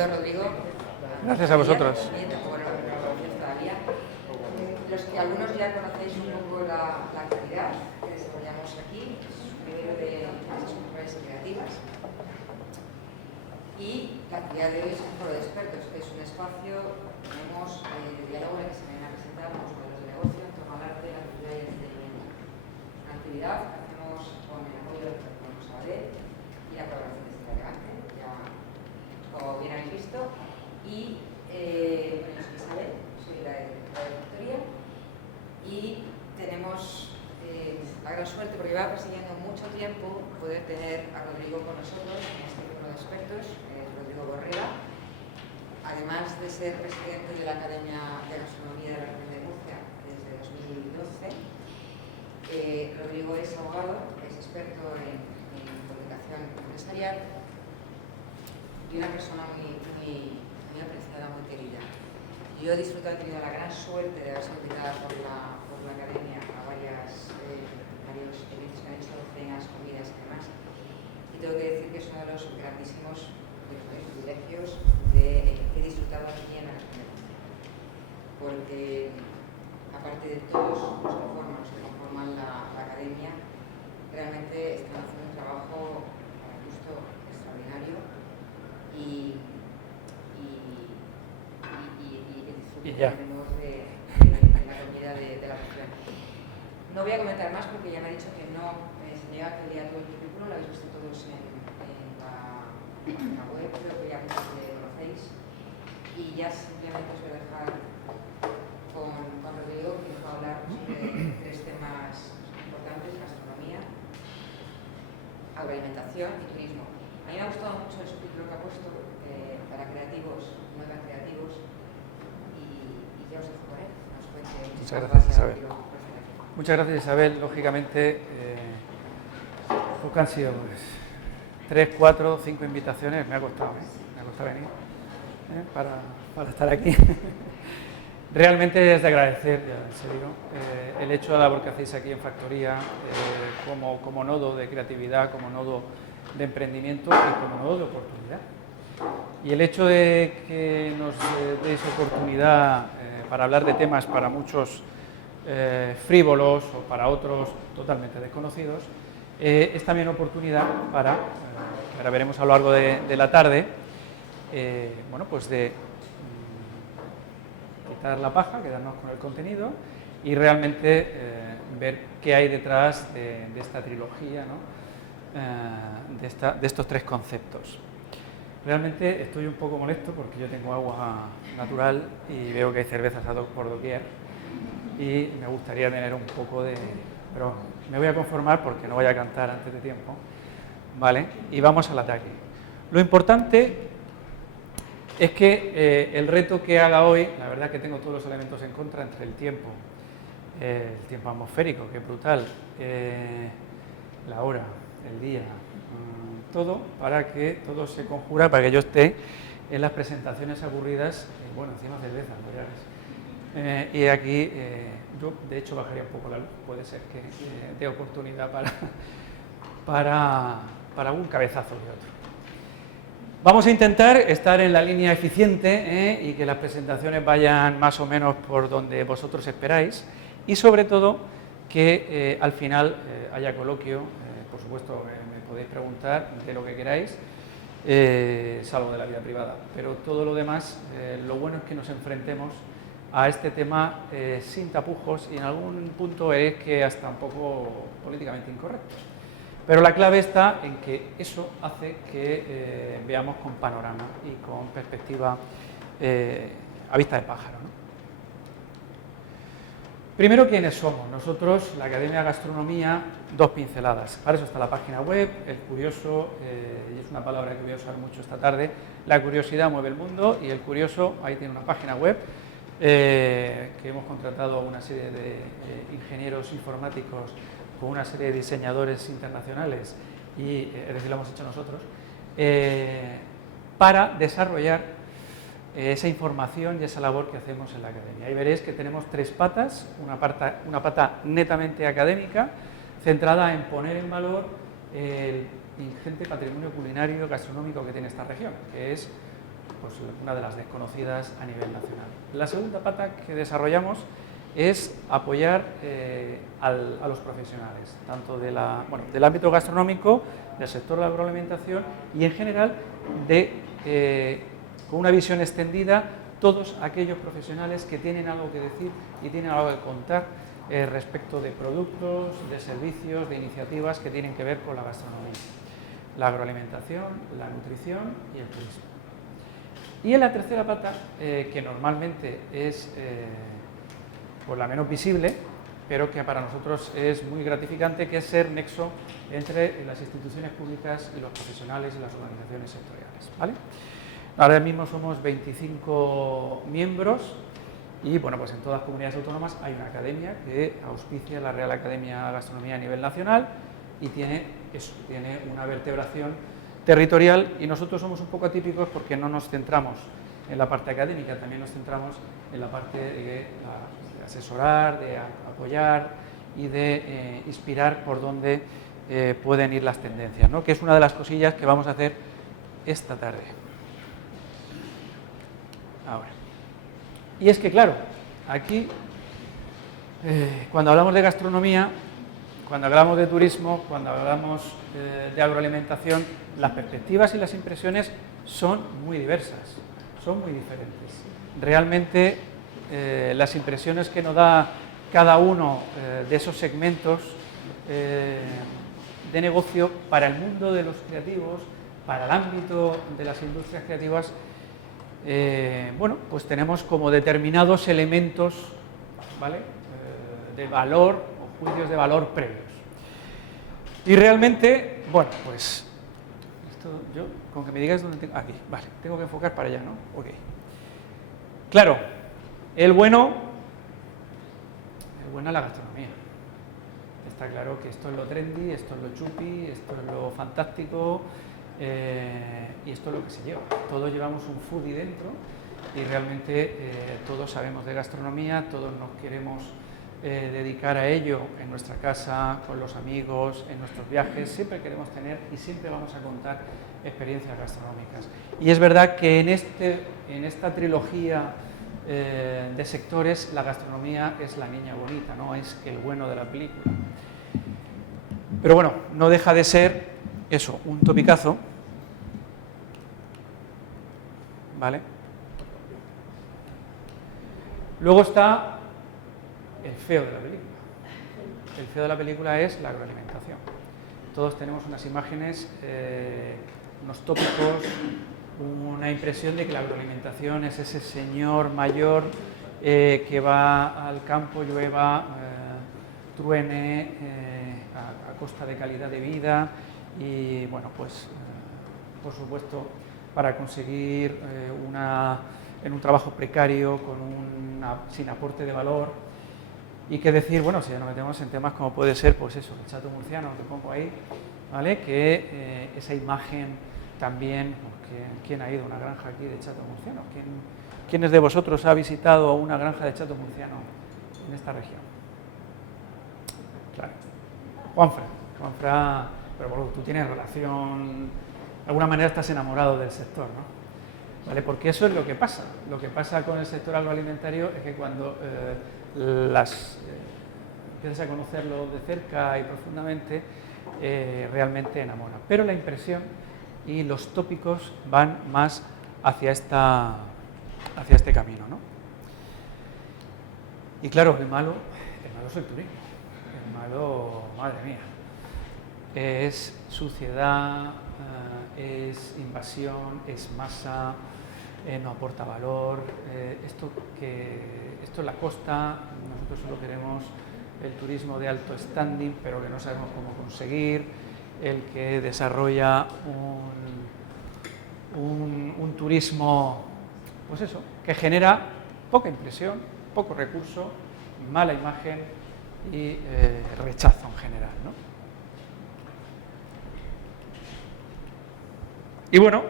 Yo, Rodrigo. Gracias a vosotros. Algunos ya conocéis un poco la actividad que desarrollamos aquí, primero de empresas culturales y creativas. Y la actividad de hoy es un foro de expertos, que es un espacio que tenemos de diálogo en el que se vienen a presentar los modelos de negocio en torno al arte, la cultura y el entretenimiento. Una actividad que hacemos con el apoyo del Consejo Sabadell y la colaboración de Estela Elegante, ya como bien habéis visto. Y yo soy Isabel, soy la directora de Factoría, y tenemos la gran suerte, porque lleva persiguiendo mucho tiempo, poder tener a Rodrigo con nosotros en este grupo de expertos, Rodrigo Borrera, además de ser presidente de la Academia de Gastronomía de la Región de Murcia desde 2012. Rodrigo es abogado, es experto en comunicación empresarial y una persona muy apreciada, muy querida. Yo he disfrutado, he tenido la gran suerte de haber sido invitada por la Academia a varios eventos que han hecho, cenas, comidas y demás. Y tengo que decir que es uno de los grandísimos privilegios que he disfrutado aquí en la Academia. Porque, aparte de todos los que conforman la Academia, realmente están haciendo un trabajo, para mi gusto, extraordinario y ya. de la comida de la región. No voy a comentar más porque ya me ha dicho que no se niega que lea todo el currículo, lo habéis visto todos en la página web, creo que ya muchos le conocéis. Y ya simplemente os voy a dejar con Rodrigo, que nos va a hablar sobre tres temas importantes: gastronomía, agroalimentación y turismo. A mí me ha gustado mucho el subtítulo que ha puesto, para creativos, no tan creativos. Muchas gracias, Isabel. Muchas gracias, Isabel. Lógicamente, porque han sido 3, 4, 5 invitaciones. Me ha costado venir para estar aquí. Realmente es de agradecer, ya, en serio, el hecho de la labor que hacéis aquí en Factoría, como nodo de creatividad, como nodo de emprendimiento y como nodo de oportunidad. Y el hecho de que nos deis oportunidad para hablar de temas para muchos frívolos o para otros totalmente desconocidos, es también oportunidad para, ahora veremos a lo largo de la tarde, bueno, pues de quitar la paja, quedarnos con el contenido y realmente ver qué hay detrás de esta trilogía, ¿no? De estos tres conceptos. Realmente estoy un poco molesto porque yo tengo agua natural y veo que hay cervezas por doquier y me gustaría tener un poco de... Pero me voy a conformar porque no voy a cantar antes de tiempo, ¿vale? Y vamos al ataque. Lo importante es que el reto que haga hoy, la verdad que tengo todos los elementos en contra, entre el tiempo atmosférico, que es brutal, la hora, el día, todo para que todo se conjura, para que yo esté en las presentaciones aburridas, bueno, encima cerveza, ¿no? Ya ves. Y aquí yo de hecho bajaría un poco la luz, puede ser que dé oportunidad para un cabezazo de otro. Vamos a intentar estar en la línea eficiente y que las presentaciones vayan más o menos por donde vosotros esperáis y sobre todo que al final haya coloquio, por supuesto me podéis preguntar de lo que queráis, salvo de la vida privada, pero todo lo demás, lo bueno es que nos enfrentemos a este tema sin tapujos y en algún punto es que hasta un poco políticamente incorrecto. Pero la clave está en que eso hace que veamos con panorama y con perspectiva a vista de pájaro, ¿no? Primero, ¿quiénes somos? Nosotros, la Academia de Gastronomía, dos pinceladas. Para eso está la página web, el curioso, y es una palabra que voy a usar mucho esta tarde, la curiosidad mueve el mundo y el curioso, ahí tiene una página web, que hemos contratado a una serie de ingenieros informáticos con una serie de diseñadores internacionales, y es decir, lo hemos hecho nosotros, para desarrollar esa información y esa labor que hacemos en la Academia. Ahí veréis que tenemos tres patas, una pata netamente académica, centrada en poner en valor el ingente patrimonio culinario y gastronómico que tiene esta región, que es pues una de las desconocidas a nivel nacional. La segunda pata que desarrollamos es apoyar a los profesionales, tanto del ámbito gastronómico, del sector de la agroalimentación y en general con una visión extendida, todos aquellos profesionales que tienen algo que decir y tienen algo que contar respecto de productos, de servicios, de iniciativas que tienen que ver con la gastronomía, la agroalimentación, la nutrición y el turismo. Y en la tercera pata, que normalmente es pues la menos visible, pero que para nosotros es muy gratificante, que es ser nexo entre las instituciones públicas y los profesionales y las organizaciones sectoriales, ¿vale? Ahora mismo somos 25 miembros y bueno, pues en todas las comunidades autónomas hay una academia que auspicia la Real Academia de Gastronomía a nivel nacional y tiene una vertebración territorial, y nosotros somos un poco atípicos porque no nos centramos en la parte académica, también nos centramos en la parte de asesorar, de apoyar y de inspirar por dónde pueden ir las tendencias, ¿no? Que es una de las cosillas que vamos a hacer esta tarde. Ahora. Y es que, claro, aquí, cuando hablamos de gastronomía, cuando hablamos de turismo, cuando hablamos de agroalimentación, las perspectivas y las impresiones son muy diversas, son muy diferentes. Realmente, las impresiones que nos da cada uno de esos segmentos de negocio para el mundo de los creativos, para el ámbito de las industrias creativas, bueno, pues tenemos como determinados elementos, ¿vale? De valor o juicios de valor previos. Y realmente, bueno, pues esto yo, con que me digáis dónde tengo, aquí, vale, tengo que enfocar para allá, ¿no? Ok. Claro, el bueno es la gastronomía. Está claro que esto es lo trendy, esto es lo chupi, esto es lo fantástico, y esto es lo que se lleva. Todos llevamos un foodie dentro y realmente todos sabemos de gastronomía, todos nos queremos dedicar a ello en nuestra casa, con los amigos, en nuestros viajes. Siempre queremos tener y siempre vamos a contar experiencias gastronómicas. Y es verdad que en esta trilogía de sectores, la gastronomía es la niña bonita, no es el bueno de la película. Pero bueno, no deja de ser eso, un topicazo, ¿vale? Luego está el feo de la película. El feo de la película es la agroalimentación. Todos tenemos unas imágenes, unos tópicos, una impresión de que la agroalimentación es ese señor mayor que va al campo, llueva, truene, a costa de calidad de vida y, bueno, pues, por supuesto, para conseguir en un trabajo precario, sin aporte de valor. Y qué decir, bueno, si ya nos metemos en temas como puede ser, pues eso, el chato murciano, que pongo ahí, ¿vale? Que esa imagen también, ¿quién ha ido a una granja aquí de chato murciano? ¿Quiénes de vosotros ha visitado una granja de chato murciano en esta región? Claro. Juanfran, pero bueno, tú tienes relación, de alguna manera estás enamorado del sector, ¿no? ¿Vale? Porque eso es lo que pasa. Lo que pasa con el sector agroalimentario es que cuando empiezas a conocerlo de cerca y profundamente, realmente enamora. Pero la impresión y los tópicos van más hacia este camino, ¿no? Y claro, el malo es el turismo. El malo, madre mía, es suciedad, es invasión, es masa, no aporta valor. Esto es la costa. Nosotros solo queremos el turismo de alto standing, pero que no sabemos cómo conseguir, el que desarrolla un turismo, pues eso, que genera poca impresión, poco recurso, mala imagen y rechazo en general, ¿no? Y bueno,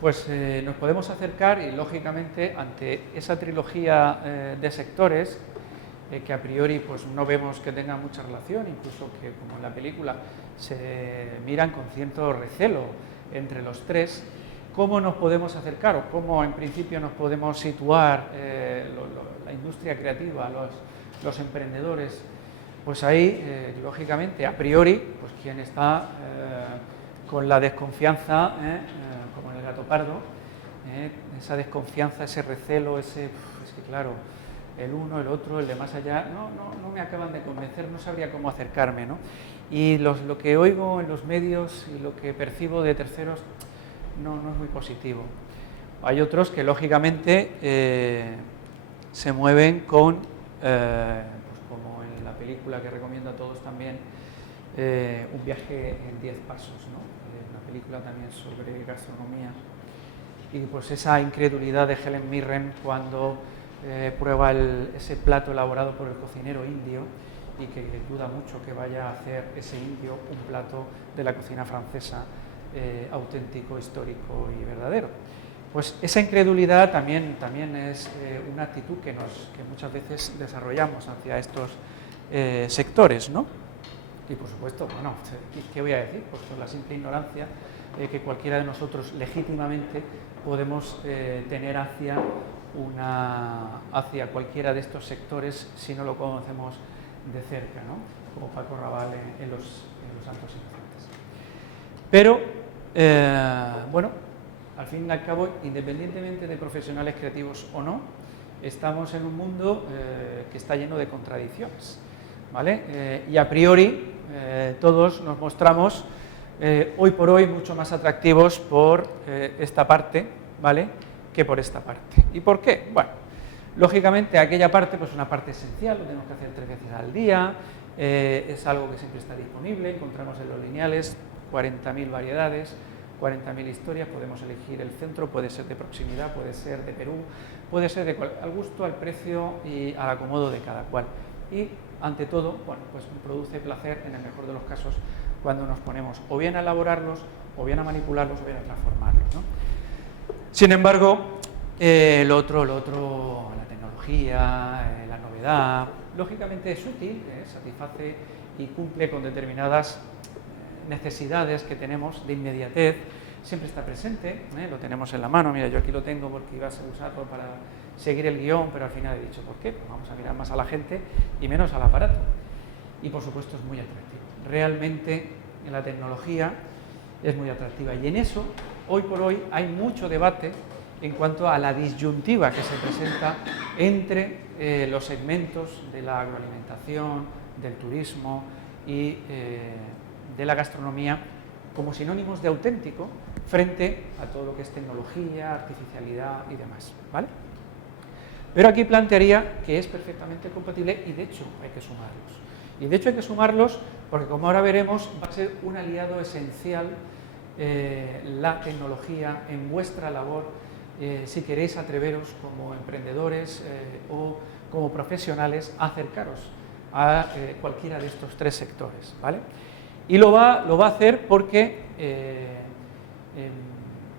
pues nos podemos acercar y, lógicamente, ante esa trilogía de sectores que a priori pues no vemos que tengan mucha relación, incluso que, como en la película, se miran con cierto recelo entre los tres, ¿cómo nos podemos acercar o cómo en principio nos podemos situar la industria creativa, los emprendedores? Pues ahí, lógicamente, a priori, pues quien está con la desconfianza, como en el gato pardo, esa desconfianza, ese recelo, es que claro, el uno, el otro, el de más allá, no me acaban de convencer, no sabría cómo acercarme, ¿no? Y lo que oigo en los medios y lo que percibo de terceros no es muy positivo. Hay otros que lógicamente se mueven con, pues como en la película que recomiendo a todos también, Un viaje en 10 pasos, ¿no? Una película también sobre gastronomía. Y pues esa incredulidad de Helen Mirren cuando prueba ese plato elaborado por el cocinero indio y que duda mucho que vaya a hacer ese indio un plato de la cocina francesa auténtico, histórico y verdadero. Pues esa incredulidad también es una actitud que muchas veces desarrollamos hacia estos sectores, ¿no? Y por supuesto, bueno, ¿qué voy a decir? Pues con la simple ignorancia que cualquiera de nosotros legítimamente podemos tener hacia cualquiera de estos sectores si no lo conocemos de cerca, ¿no? Como Paco Rabanne en los Santos Inocentes. Pero, bueno, al fin y al cabo, independientemente de profesionales creativos o no, estamos en un mundo que está lleno de contradicciones, ¿vale? Y a priori todos nos mostramos hoy por hoy mucho más atractivos por esta parte, ¿vale?, que por esta parte. ¿Y por qué? Bueno, lógicamente aquella parte, pues una parte esencial, lo tenemos que hacer 3 veces al día, es algo que siempre está disponible, encontramos en los lineales 40.000 variedades, 40.000 historias, podemos elegir el centro, puede ser de proximidad, puede ser de Perú, puede ser al gusto, al precio y al acomodo de cada cual. Y ante todo, bueno, pues produce placer en el mejor de los casos cuando nos ponemos o bien a elaborarlos, o bien a manipularlos, o bien a transformarlos, ¿no? Sin embargo, lo otro, la tecnología, la novedad, lógicamente es útil, satisface y cumple con determinadas necesidades que tenemos de inmediatez, siempre está presente, lo tenemos en la mano. Mira, yo aquí lo tengo porque iba a usarlo para seguir el guión, pero al final he dicho, ¿por qué? Pues vamos a mirar más a la gente y menos al aparato. Y por supuesto es muy atractivo. Realmente la tecnología es muy atractiva y en eso, hoy por hoy, hay mucho debate en cuanto a la disyuntiva que se presenta entre los segmentos de la agroalimentación, del turismo y de la gastronomía como sinónimos de auténtico frente a todo lo que es tecnología, artificialidad y demás, ¿vale? Pero aquí plantearía que es perfectamente compatible y de hecho hay que sumarlos. Y de hecho hay que sumarlos porque, como ahora veremos, va a ser un aliado esencial la tecnología en vuestra labor, si queréis atreveros como emprendedores o como profesionales a acercaros a cualquiera de estos 3 sectores, ¿vale? Y lo va a hacer porque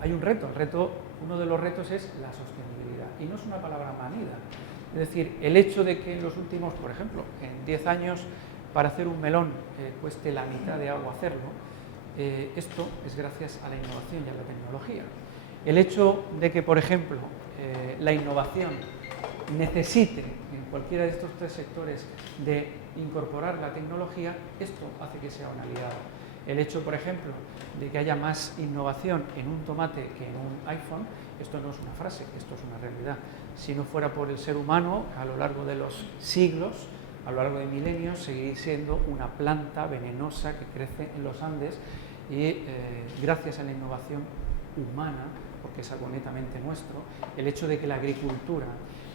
hay un reto, uno de los retos es la sostenibilidad, y no es una palabra manida. Es decir, el hecho de que en los últimos, por ejemplo, en 10 años, para hacer un melón cueste la mitad de agua hacerlo, esto es gracias a la innovación y a la tecnología. El hecho de que, por ejemplo, la innovación necesite en cualquiera de estos 3 sectores de incorporar la tecnología, esto hace que sea un aliado. El hecho, por ejemplo, de que haya más innovación en un tomate que en un iPhone, esto no es una frase, esto es una realidad. Si no fuera por el ser humano, a lo largo de los siglos, a lo largo de milenios, seguiría siendo una planta venenosa que crece en los Andes y gracias a la innovación humana, porque es algo netamente nuestro, el hecho de que la agricultura,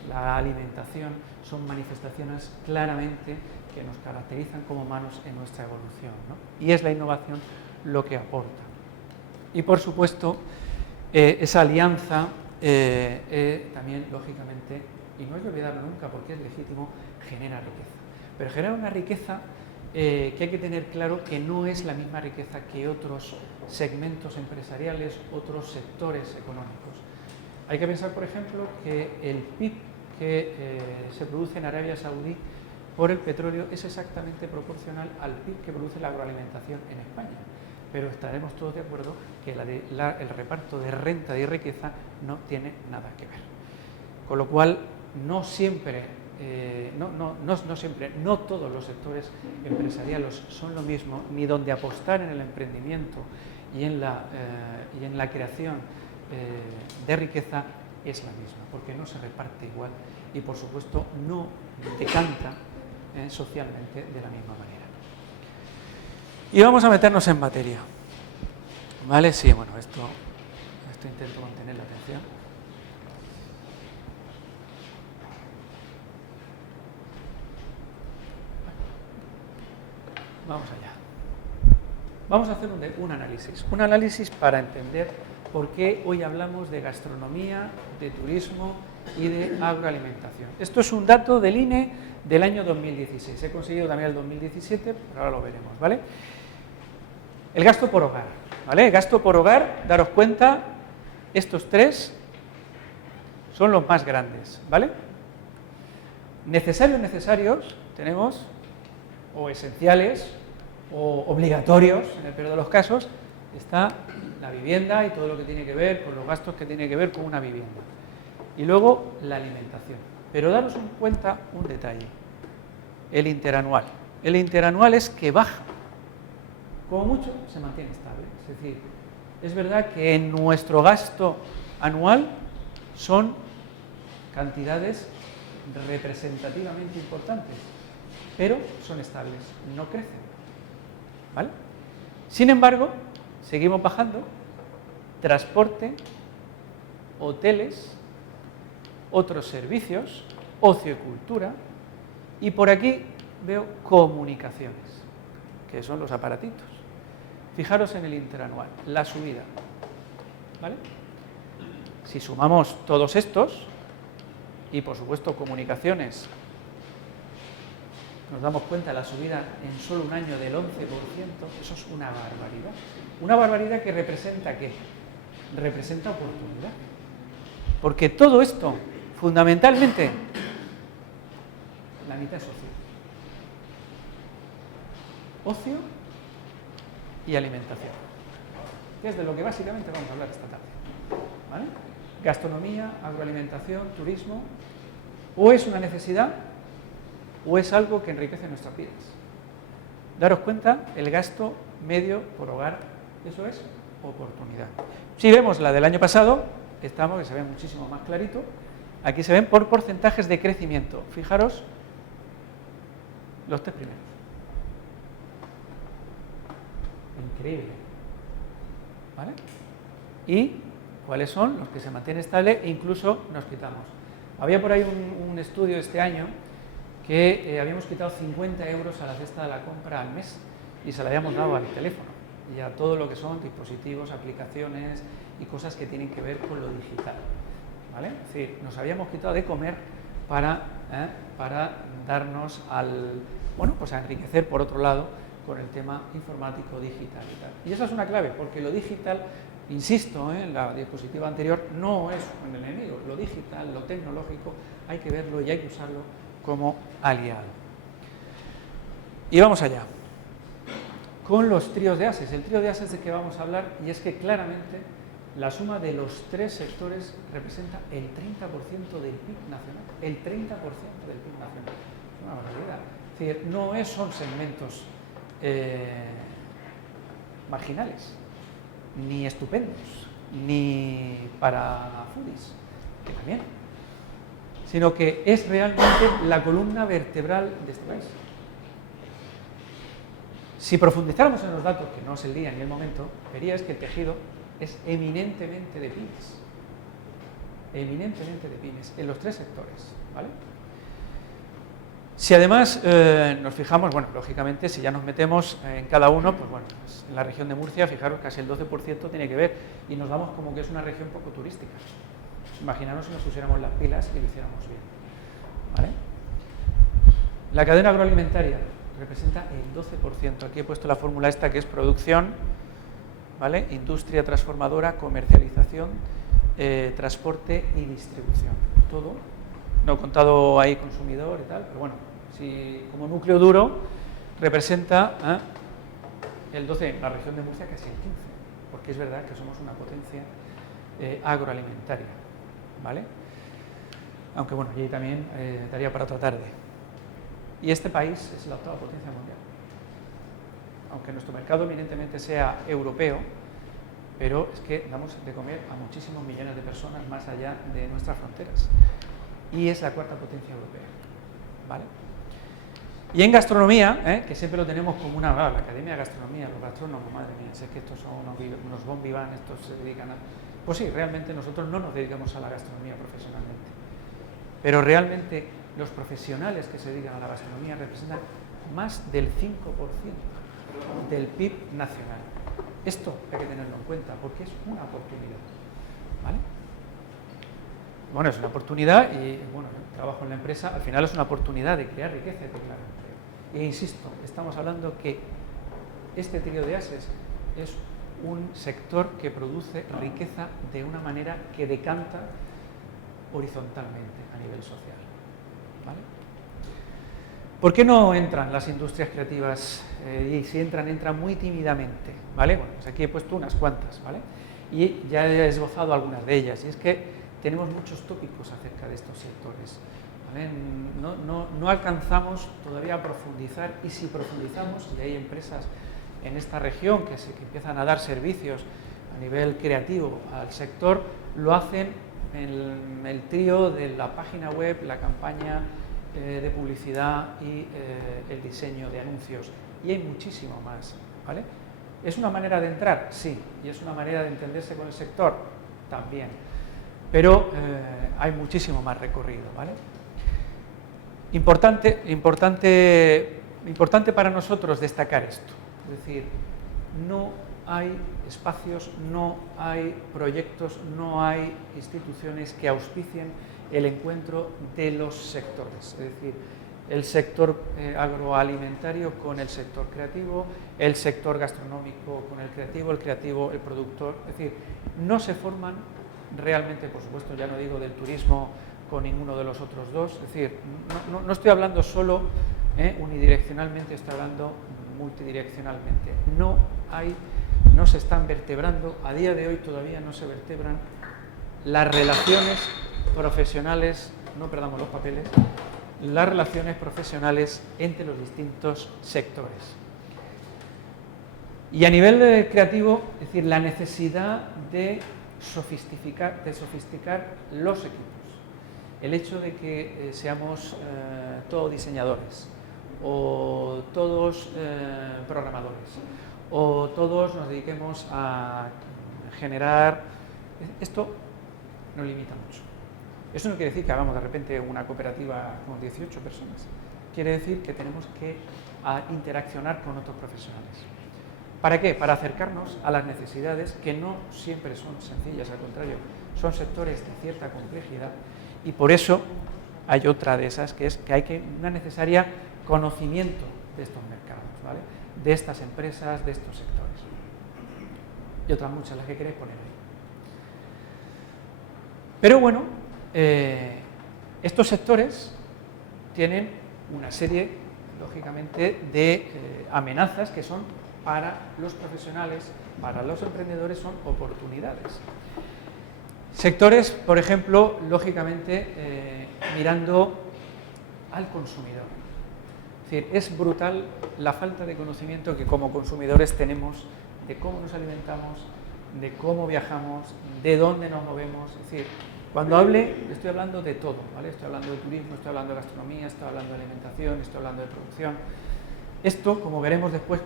la alimentación son manifestaciones claramente que nos caracterizan como humanos en nuestra evolución, ¿no? Y es la innovación lo que aporta. Y por supuesto, esa alianza también, lógicamente, y no hay que olvidarlo nunca porque es legítimo, genera riqueza. Pero genera una riqueza que hay que tener claro que no es la misma riqueza que otros segmentos empresariales, otros sectores económicos. Hay que pensar, por ejemplo, que el PIB que se produce en Arabia Saudí por el petróleo es exactamente proporcional al PIB que produce la agroalimentación en España. pero estaremos todos de acuerdo que el reparto de renta y riqueza no tiene nada que ver. Con lo cual, no todos los sectores empresariales son lo mismo, ni donde apostar en el emprendimiento y en la creación de riqueza es la misma, porque no se reparte igual y, por supuesto, no decanta socialmente de la misma manera. Y vamos a meternos en materia. ¿Vale? Sí, bueno, esto intento mantener la atención. Vamos allá. Vamos a hacer un análisis para entender por qué hoy hablamos de gastronomía, de turismo y de agroalimentación. Esto es un dato del INE del año 2016. He conseguido también el 2017, pero ahora lo veremos, ¿vale? El gasto por hogar, ¿vale? El gasto por hogar, daros cuenta, estos tres son los más grandes, ¿vale? Necesarios, tenemos, o esenciales, o obligatorios, en el peor de los casos, está la vivienda y todo lo que tiene que ver con los gastos que tiene que ver con una vivienda. Y luego la alimentación. Pero daros cuenta un detalle, el interanual. El interanual es que baja, como mucho se mantiene estable. Es decir, es verdad que en nuestro gasto anual son cantidades representativamente importantes, pero son estables, no crecen, ¿vale? Sin embargo, seguimos bajando transporte, hoteles, otros servicios, ocio y cultura, y por aquí veo comunicaciones, que son los aparatitos. Fijaros en el interanual, la subida, ¿vale? Si sumamos todos estos, y por supuesto comunicaciones, nos damos cuenta de la subida en solo un año del 11%, eso es una barbaridad. Una barbaridad que representa ¿qué? Representa oportunidad. Porque todo esto, fundamentalmente, la mitad es ocio. Ocio y alimentación, que es de lo que básicamente vamos a hablar esta tarde, ¿vale? Gastronomía, agroalimentación, turismo, o es una necesidad o es algo que enriquece nuestras vidas. Daros cuenta, el gasto medio por hogar, eso es oportunidad. Si vemos la del año pasado, que se ve muchísimo más clarito, aquí se ven por porcentajes de crecimiento. Fijaros los tres primeros. Increíble, ¿vale? Y cuáles son los que se mantienen estables e incluso nos quitamos. Había por ahí un estudio este año que habíamos quitado 50 euros a la cesta de la compra al mes y se la habíamos dado al teléfono y a todo lo que son dispositivos, aplicaciones y cosas que tienen que ver con lo digital, ¿vale? Es decir, nos habíamos quitado de comer para darnos a enriquecer por otro lado con el tema informático, digital y tal. Y esa es una clave, porque lo digital, insisto, en la diapositiva anterior, no es un enemigo. Lo digital, lo tecnológico, hay que verlo y hay que usarlo como aliado. Y vamos allá. Con los tríos de ases. El trío de ases de que vamos a hablar, y es que claramente la suma de los tres sectores representa el 30% del PIB nacional. El 30% del PIB nacional. Es una barbaridad. Es decir, no son segmentos marginales, ni estupendos, ni para foodies, que también, sino que es realmente la columna vertebral de este país. Si profundizáramos en los datos, que no es el día ni el momento, veríais que el tejido es eminentemente de pymes, en los tres sectores, ¿vale? Si además nos fijamos, bueno, lógicamente, si ya nos metemos en cada uno, pues bueno, pues en la región de Murcia, fijaros, casi el 12% tiene que ver, y nos damos como que es una región poco turística. Imaginaros si nos pusiéramos las pilas y lo hiciéramos bien, ¿vale? La cadena agroalimentaria representa el 12%. Aquí he puesto la fórmula esta, que es producción, ¿vale? Industria transformadora, comercialización, transporte y distribución. Todo. No he contado ahí consumidor y tal, pero bueno, si como núcleo duro representa el 12%, la región de Murcia casi el 15%, porque es verdad que somos una potencia agroalimentaria, ¿vale? Aunque bueno, allí también daría para otra tarde. Y este país es la octava potencia mundial. Aunque nuestro mercado eminentemente sea europeo, pero es que damos de comer a muchísimos millones de personas más allá de nuestras fronteras. Y es la cuarta potencia europea, ¿vale? Y en gastronomía, que siempre lo tenemos como una... la Academia de Gastronomía, los gastrónomos, madre mía, sé que estos son unos bon vivant, estos se dedican a... Pues sí, realmente nosotros no nos dedicamos a la gastronomía profesionalmente, pero realmente los profesionales que se dedican a la gastronomía representan más del 5% del PIB nacional. Esto hay que tenerlo en cuenta porque es una oportunidad, ¿vale? Bueno, es una oportunidad y, bueno, el trabajo en la empresa al final es una oportunidad de crear riqueza y de crear empleo. E insisto, estamos hablando que este trío de ases es un sector que produce riqueza de una manera que decanta horizontalmente a nivel social, ¿vale? ¿Por qué no entran las industrias creativas? Y si entran, entran muy tímidamente, ¿vale? Bueno, pues aquí he puesto unas cuantas, ¿vale? Y ya he esbozado algunas de ellas, y es que tenemos muchos tópicos acerca de estos sectores, ¿vale? No alcanzamos todavía a profundizar, y si profundizamos, y hay empresas en esta región que empiezan a dar servicios a nivel creativo al sector, lo hacen en el trío de la página web, la campaña de publicidad y el diseño de anuncios, y hay muchísimo más, ¿vale? ¿Es una manera de entrar? Sí, y es una manera de entenderse con el sector también, pero hay muchísimo más recorrido, ¿vale? Importante para nosotros destacar esto, es decir, no hay espacios, no hay proyectos, no hay instituciones que auspicien el encuentro de los sectores, es decir, el sector agroalimentario con el sector creativo, el sector gastronómico con el creativo, el productor, es decir, no se forman realmente, por supuesto, ya no digo del turismo con ninguno de los otros dos, es decir, no estoy hablando solo unidireccionalmente, estoy hablando multidireccionalmente. No se están vertebrando, a día de hoy todavía no se vertebran las relaciones profesionales, no perdamos los papeles, las relaciones profesionales entre los distintos sectores. Y a nivel creativo, es decir, la necesidad de sofisticar los equipos. El hecho de que seamos todos diseñadores, o todos programadores, o todos nos dediquemos a generar... Esto nos limita mucho. Eso no quiere decir que hagamos de repente una cooperativa con 18 personas. Quiere decir que tenemos que interaccionar con otros profesionales. ¿Para qué? Para acercarnos a las necesidades que no siempre son sencillas, al contrario, son sectores de cierta complejidad, y por eso hay otra de esas, que es que hay una necesaria conocimiento de estos mercados, ¿vale? De estas empresas, de estos sectores. Y otras muchas, las que queréis poner ahí. Pero bueno, estos sectores tienen una serie, lógicamente, de amenazas que son para los profesionales, para los emprendedores, son oportunidades. Sectores, por ejemplo, lógicamente, mirando al consumidor. Es decir, es brutal la falta de conocimiento que como consumidores tenemos de cómo nos alimentamos, de cómo viajamos, de dónde nos movemos. Es decir, cuando estoy hablando de todo, ¿vale? Estoy hablando de turismo, estoy hablando de gastronomía, estoy hablando de alimentación, estoy hablando de producción. Esto, como veremos después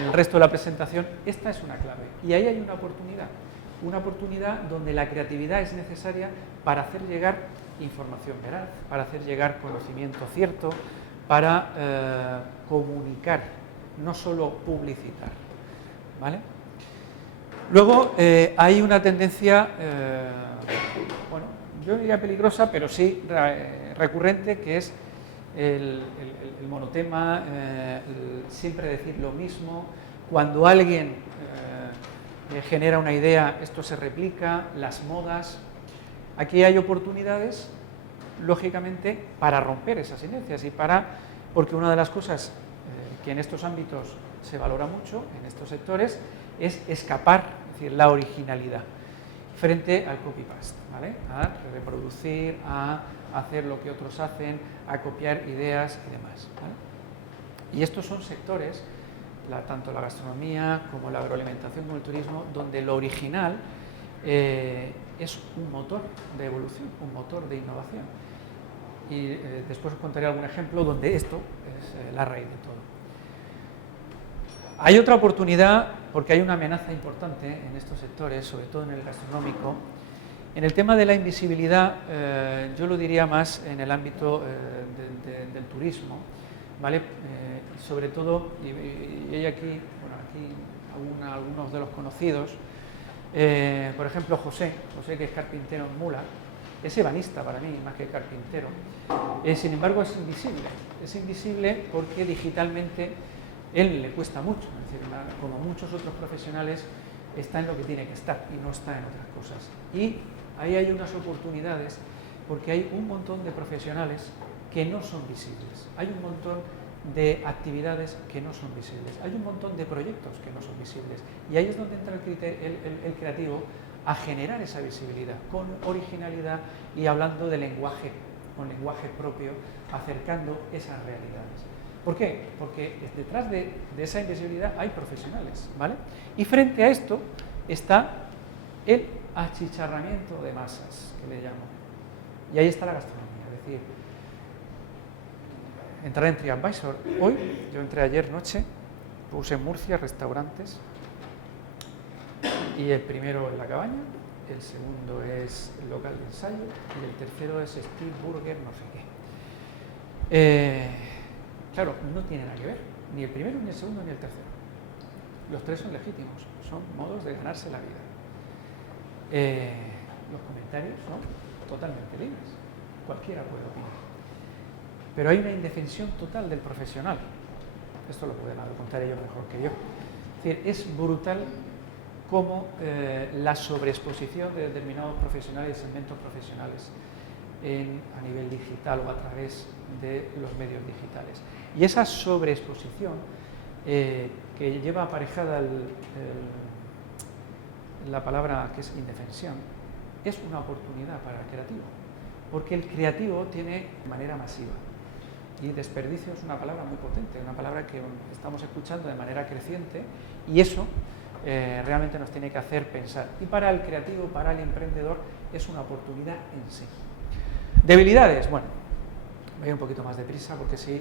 en el resto de la presentación, esta es una clave. Y ahí hay una oportunidad donde la creatividad es necesaria para hacer llegar información veraz, para hacer llegar conocimiento cierto, para comunicar, no solo publicitar, ¿vale? Luego hay una tendencia, bueno, yo diría peligrosa, pero sí recurrente, que es el monotema, siempre decir lo mismo. Cuando alguien genera una idea, esto se replica, las modas. Aquí hay oportunidades, lógicamente, para romper esas inercias y porque una de las cosas que en estos ámbitos se valora mucho en estos sectores es escapar, es decir, la originalidad, frente al copy-paste, ¿vale? A reproducir, a hacer lo que otros hacen, a copiar ideas y demás, ¿vale? Y estos son sectores, tanto la gastronomía como la agroalimentación como el turismo, donde lo original es un motor de evolución, un motor de innovación. Y después os contaré algún ejemplo donde esto es la raíz de todo. Hay otra oportunidad, porque hay una amenaza importante en estos sectores, sobre todo en el gastronómico. En el tema de la invisibilidad, yo lo diría más en el ámbito del turismo, ¿vale? Sobre todo, y hay aquí, bueno, aquí algunos de los conocidos, por ejemplo José, que es carpintero en Mula, es ebanista para mí, más que carpintero, sin embargo es invisible porque digitalmente él le cuesta mucho, es decir, como muchos otros profesionales, está en lo que tiene que estar y no está en otras cosas. Y ahí hay unas oportunidades porque hay un montón de profesionales que no son visibles, hay un montón de actividades que no son visibles, hay un montón de proyectos que no son visibles y ahí es donde entra el creativo a generar esa visibilidad con originalidad y hablando de lenguaje, con lenguaje propio, acercando esas realidades. ¿Por qué? Porque detrás de esa invisibilidad hay profesionales, ¿vale? Y frente a esto está el achicharramiento de masas, que le llamo. Y ahí está la gastronomía, es decir, entrar en TripAdvisor. Hoy, yo entré ayer noche, puse en Murcia restaurantes, y el primero es La Cabaña, el segundo es el local de ensayo, y el tercero es Steve Burger, no sé qué. Claro, no tiene nada que ver, ni el primero, ni el segundo, ni el tercero. Los tres son legítimos, son modos de ganarse la vida. Los comentarios son totalmente libres, cualquiera puede opinar. Pero hay una indefensión total del profesional. Esto lo pueden contar ellos mejor que yo. Es decir, es brutal cómo la sobreexposición de determinados profesionales y segmentos profesionales a nivel digital o a través de los medios digitales. Y esa sobreexposición que lleva aparejada la palabra que es indefensión, es una oportunidad para el creativo, porque el creativo tiene de manera masiva. Y desperdicio es una palabra muy potente, una palabra que estamos escuchando de manera creciente y eso realmente nos tiene que hacer pensar. Y para el creativo, para el emprendedor, es una oportunidad en sí. Debilidades, bueno, voy un poquito más deprisa porque sí,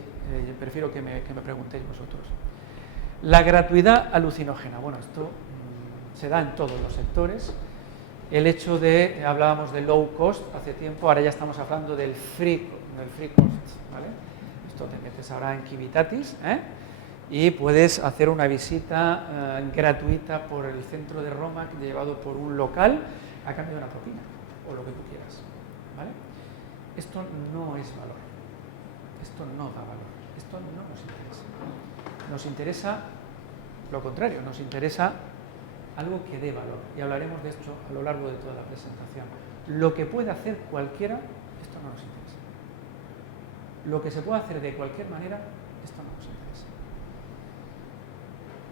prefiero que me preguntéis vosotros. La gratuidad alucinógena, bueno, esto se da en todos los sectores. El hecho de, hablábamos de low cost hace tiempo, ahora ya estamos hablando del free cost, ¿vale? Esto te metes ahora en Kivitatis, y puedes hacer una visita gratuita por el centro de Roma, llevado por un local, a cambio de una propina, o lo que tú quieras, ¿vale? Esto no es valor, esto no da valor, esto no nos interesa. Nos interesa lo contrario, nos interesa algo que dé valor, y hablaremos de esto a lo largo de toda la presentación. Lo que puede hacer cualquiera, esto no nos interesa. Lo que se puede hacer de cualquier manera, esto no nos interesa.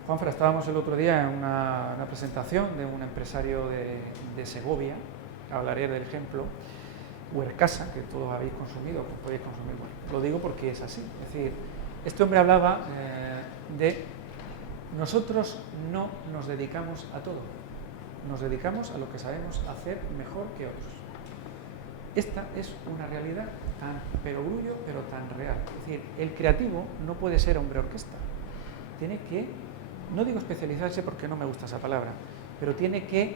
Juanfra, estábamos el otro día en una presentación de un empresario de Segovia, hablaré del ejemplo, Huercasa, que todos habéis consumido, que podéis consumir. Bueno, lo digo porque es así. Es decir, este hombre hablaba de nosotros no nos dedicamos a todo, nos dedicamos a lo que sabemos hacer mejor que otros. Esta es una realidad tan perogrullo, pero tan real. Es decir, el creativo no puede ser hombre orquesta. Tiene que, no digo especializarse porque no me gusta esa palabra, pero tiene que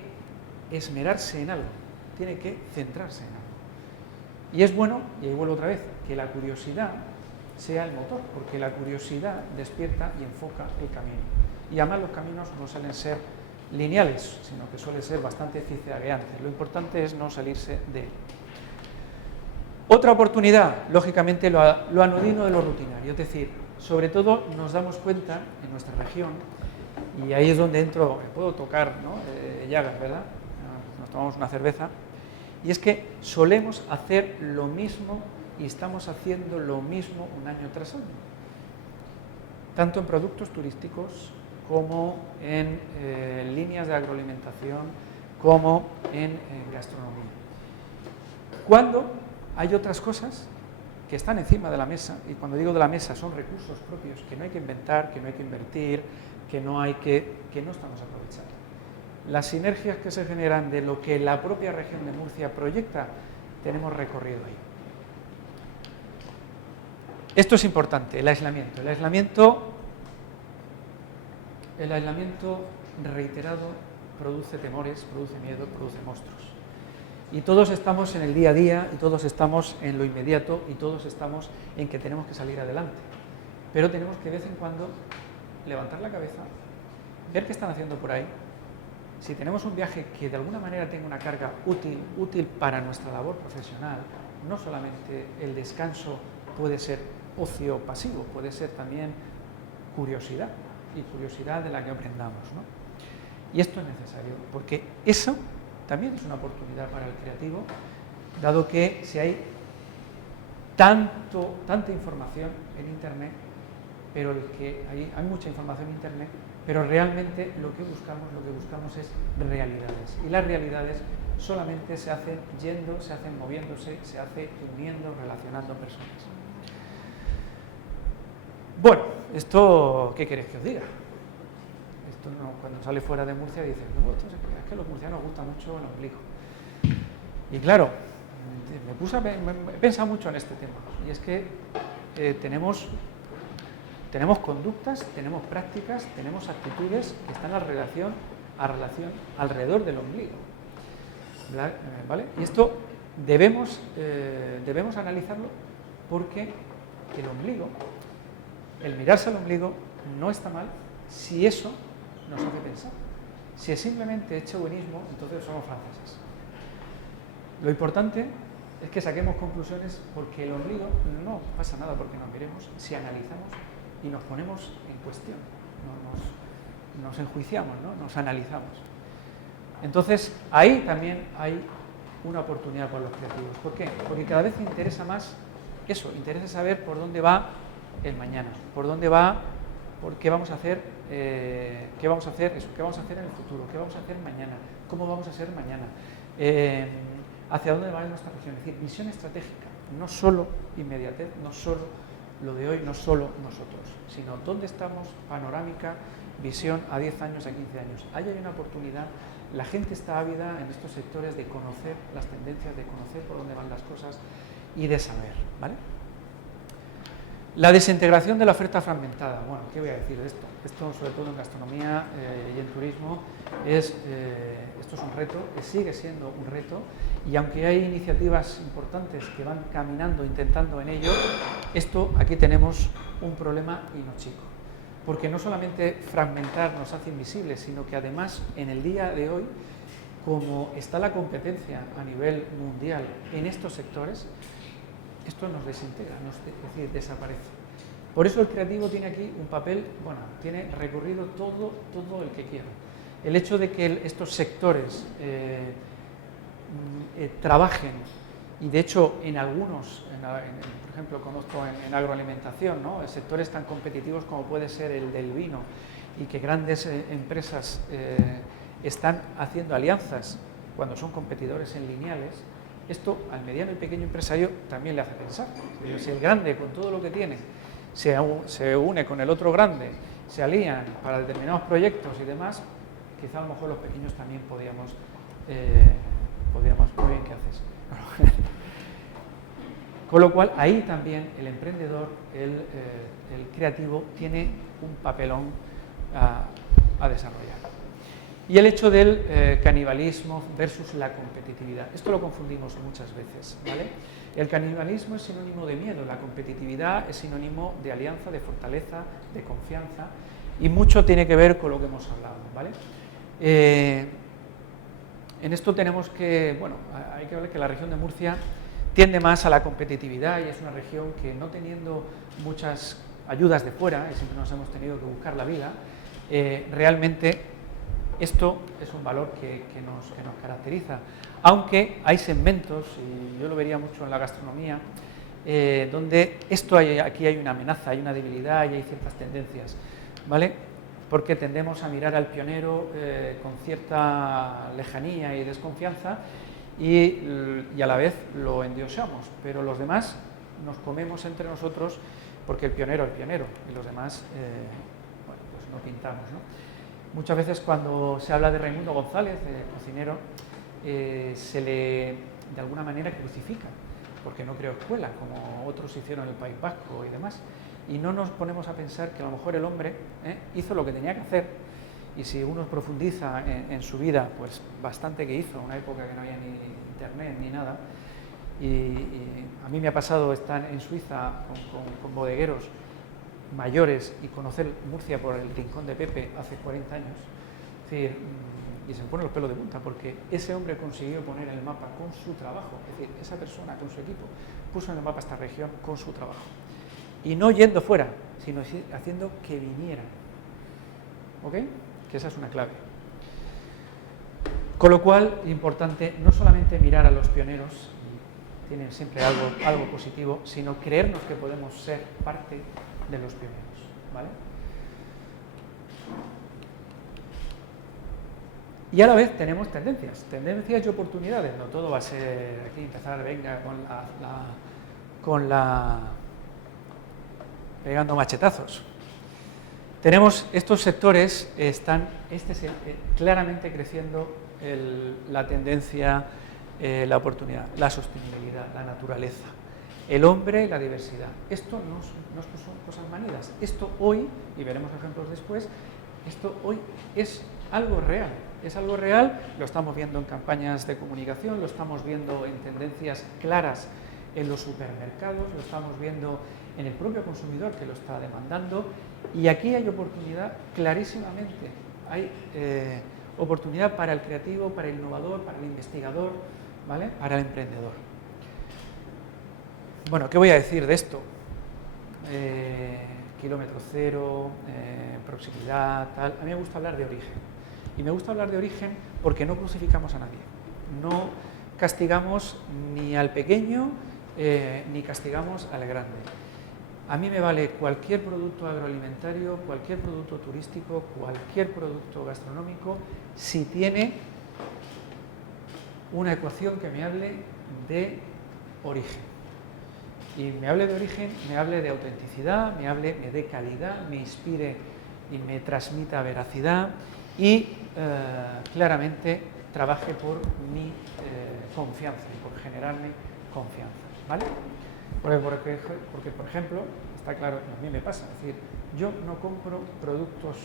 esmerarse en algo, tiene que centrarse en algo. Y es bueno, y ahí vuelvo otra vez, que la curiosidad sea el motor, porque la curiosidad despierta y enfoca el camino. Y además los caminos no suelen ser lineales, sino que suelen ser bastante zigzagueantes. Lo importante es no salirse de él. Otra oportunidad, lógicamente, lo anodino de lo rutinario, es decir, sobre todo nos damos cuenta en nuestra región, y ahí es donde entro, puedo tocar, ¿no? Llagas, ¿verdad? Nos tomamos una cerveza, y es que solemos hacer lo mismo y estamos haciendo lo mismo un año tras año. tanto en productos turísticos como en líneas de agroalimentación, como en gastronomía. Cuando hay otras cosas que están encima de la mesa, y cuando digo de la mesa son recursos propios que no hay que inventar, que no hay que invertir, que no estamos aprovechando. Las sinergias que se generan de lo que la propia región de Murcia proyecta, tenemos recorrido ahí. Esto es importante, el aislamiento. El aislamiento reiterado produce temores, produce miedo, produce monstruos. Y todos estamos en el día a día, y todos estamos en lo inmediato, y todos estamos en que tenemos que salir adelante. Pero tenemos que de vez en cuando levantar la cabeza, ver qué están haciendo por ahí. Si tenemos un viaje que de alguna manera tenga una carga útil para nuestra labor profesional, no solamente el descanso puede ser ocio pasivo, puede ser también curiosidad, y curiosidad de la que aprendamos, ¿no? Y esto es necesario, porque eso también es una oportunidad para el creativo, dado que si hay tanta información en Internet, pero hay mucha información en Internet, pero realmente lo que buscamos es realidades. Y las realidades solamente se hacen yendo, se hacen moviéndose, se hace uniendo, relacionando personas. Bueno, esto, ¿qué queréis que os diga? Esto no, cuando sale fuera de Murcia dices, no, es que a los murcianos nos gusta mucho el ombligo. Y claro, he pensado mucho en este tema, y es que tenemos conductas, tenemos prácticas, tenemos actitudes que están a relación alrededor del ombligo, ¿vale? Y esto debemos analizarlo, porque el ombligo, el mirarse al ombligo, no está mal si eso nos hace pensar. Si es simplemente chauvinismo, entonces somos franceses. Lo importante es que saquemos conclusiones, porque el ombligo no pasa nada porque nos miremos si analizamos y nos ponemos en cuestión, nos enjuiciamos, ¿no? Nos analizamos. Entonces, ahí también hay una oportunidad para los creativos. ¿Por qué? Porque cada vez interesa más eso, interesa saber por dónde va el mañana, por dónde va, qué vamos a hacer en el futuro, qué vamos a hacer mañana, cómo vamos a ser mañana, hacia dónde va nuestra región. Es decir, visión estratégica, no solo inmediatez, no solo lo de hoy, no solo nosotros, sino dónde estamos, panorámica, visión a 10 años, a 15 años. Ahí hay una oportunidad, la gente está ávida en estos sectores de conocer las tendencias, de conocer por dónde van las cosas y de saber, ¿vale? La desintegración de la oferta fragmentada. Bueno, ¿qué voy a decir de esto? Esto, sobre todo en gastronomía y en turismo, esto es un reto, que sigue siendo un reto, y aunque hay iniciativas importantes que van caminando, intentando en ello, aquí tenemos un problema y no chico. Porque no solamente fragmentar nos hace invisibles, sino que además en el día de hoy, como está la competencia a nivel mundial en estos sectores, esto nos desintegra, es decir, desaparece. Por eso el creativo tiene aquí un papel, bueno, tiene recorrido todo el que quiera. El hecho de que estos sectores trabajen, y de hecho en algunos, por ejemplo, conozco en agroalimentación, ¿no? Sectores tan competitivos como puede ser el del vino, y que grandes empresas están haciendo alianzas cuando son competidores en lineales. Esto al mediano y pequeño empresario también le hace pensar. Si el grande, con todo lo que tiene, se une con el otro grande, se alían para determinados proyectos y demás, quizá a lo mejor los pequeños también podíamos muy bien, ¿qué haces? Con lo cual, ahí también el emprendedor, el creativo, tiene un papelón a desarrollar. Y el hecho del canibalismo versus la competitividad. Esto lo confundimos muchas veces, ¿vale? El canibalismo es sinónimo de miedo, la competitividad es sinónimo de alianza, de fortaleza, de confianza, y mucho tiene que ver con lo que hemos hablado, ¿vale? En esto tenemos que, bueno, hay que ver que la región de Murcia tiende más a la competitividad, y es una región que, no teniendo muchas ayudas de fuera, y siempre nos hemos tenido que buscar la vida, realmente esto es un valor que nos caracteriza, aunque hay segmentos, y yo lo vería mucho en la gastronomía, donde aquí hay una amenaza, hay una debilidad y hay ciertas tendencias, ¿vale? Porque tendemos a mirar al pionero con cierta lejanía y desconfianza y a la vez lo endiosamos, pero los demás nos comemos entre nosotros porque el pionero y los demás bueno, pues no pintamos, ¿no? Muchas veces cuando se habla de Raimundo González, cocinero, se le de alguna manera crucifica porque no creó escuela como otros hicieron en el País Vasco y demás, y no nos ponemos a pensar que a lo mejor el hombre hizo lo que tenía que hacer, y si uno profundiza en su vida, pues bastante que hizo, en una época que no había ni internet ni nada. Y a mí me ha pasado estar en Suiza con bodegueros mayores y conocer Murcia por el Rincón de Pepe hace 40 años. Es decir, y se me ponen los pelos de punta porque ese hombre consiguió poner en el mapa con su trabajo, es decir, esa persona con su equipo puso en el mapa esta región con su trabajo. Y no yendo fuera, sino haciendo que vinieran. ¿Ok? Que esa es una clave. Con lo cual, importante no solamente mirar a los pioneros, tienen siempre algo positivo, sino creernos que podemos ser parte de los pioneros, ¿vale? Y a la vez tenemos tendencias y oportunidades, no todo va a ser aquí empezar, venga, pegando machetazos. Tenemos estos sectores, claramente creciendo la tendencia, la oportunidad, la sostenibilidad, la naturaleza, el hombre y la diversidad. Esto no son cosas manidas. Esto hoy, y veremos ejemplos después, esto hoy es algo real. Es algo real, lo estamos viendo en campañas de comunicación, lo estamos viendo en tendencias claras en los supermercados, lo estamos viendo en el propio consumidor que lo está demandando, y aquí hay oportunidad clarísimamente. Hay oportunidad para el creativo, para el innovador, para el investigador, ¿vale? Para el emprendedor. Bueno, ¿qué voy a decir de esto? Kilómetro cero, proximidad, tal. A mí me gusta hablar de origen. Y me gusta hablar de origen porque no crucificamos a nadie. No castigamos ni al pequeño ni castigamos al grande. A mí me vale cualquier producto agroalimentario, cualquier producto turístico, cualquier producto gastronómico, si tiene una ecuación que me hable de origen. Y me hable de origen, me hable de autenticidad, me dé calidad, me inspire y me transmita veracidad y claramente trabaje por mi confianza y por generarme confianza, ¿vale? Porque, por ejemplo, está claro, a mí me pasa, es decir, yo no compro productos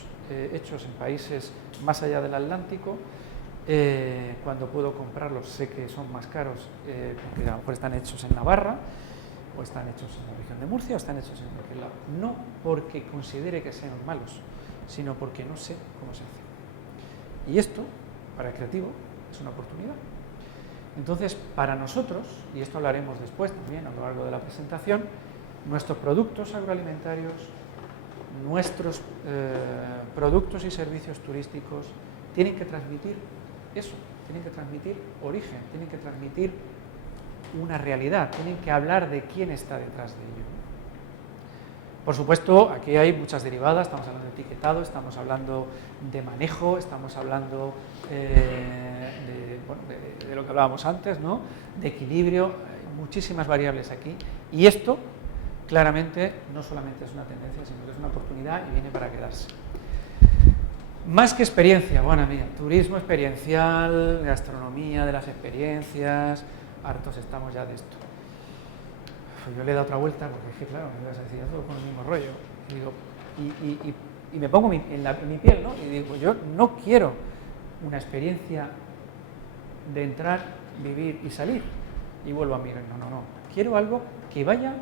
hechos en países más allá del Atlántico, cuando puedo comprarlos sé que son más caros, porque a lo mejor están hechos en Navarra, o están hechos en la región de Murcia, o están hechos en cualquier lado. No porque considere que sean malos, sino porque no sé cómo se hace. Y esto, para el creativo, es una oportunidad. Entonces, para nosotros, y esto hablaremos después también a lo largo de la presentación, nuestros productos agroalimentarios, nuestros productos y servicios turísticos tienen que transmitir eso, tienen que transmitir origen, tienen que transmitir una realidad, tienen que hablar de quién está detrás de ello. Por supuesto, aquí hay muchas derivadas, estamos hablando de etiquetado, estamos hablando de manejo, estamos hablando de lo que hablábamos antes, ¿no? De equilibrio, hay muchísimas variables aquí. Y esto, claramente, no solamente es una tendencia, sino que es una oportunidad y viene para quedarse. Más que experiencia, bueno, mira, turismo experiencial, gastronomía de las experiencias, hartos estamos ya de esto. Yo le he dado otra vuelta porque es que, claro, me vas a decir, todo con el mismo rollo. Y digo, y me pongo en mi piel, ¿no? Y digo, yo no quiero una experiencia de entrar, vivir y salir y vuelvo a mirar. No. Quiero algo que vaya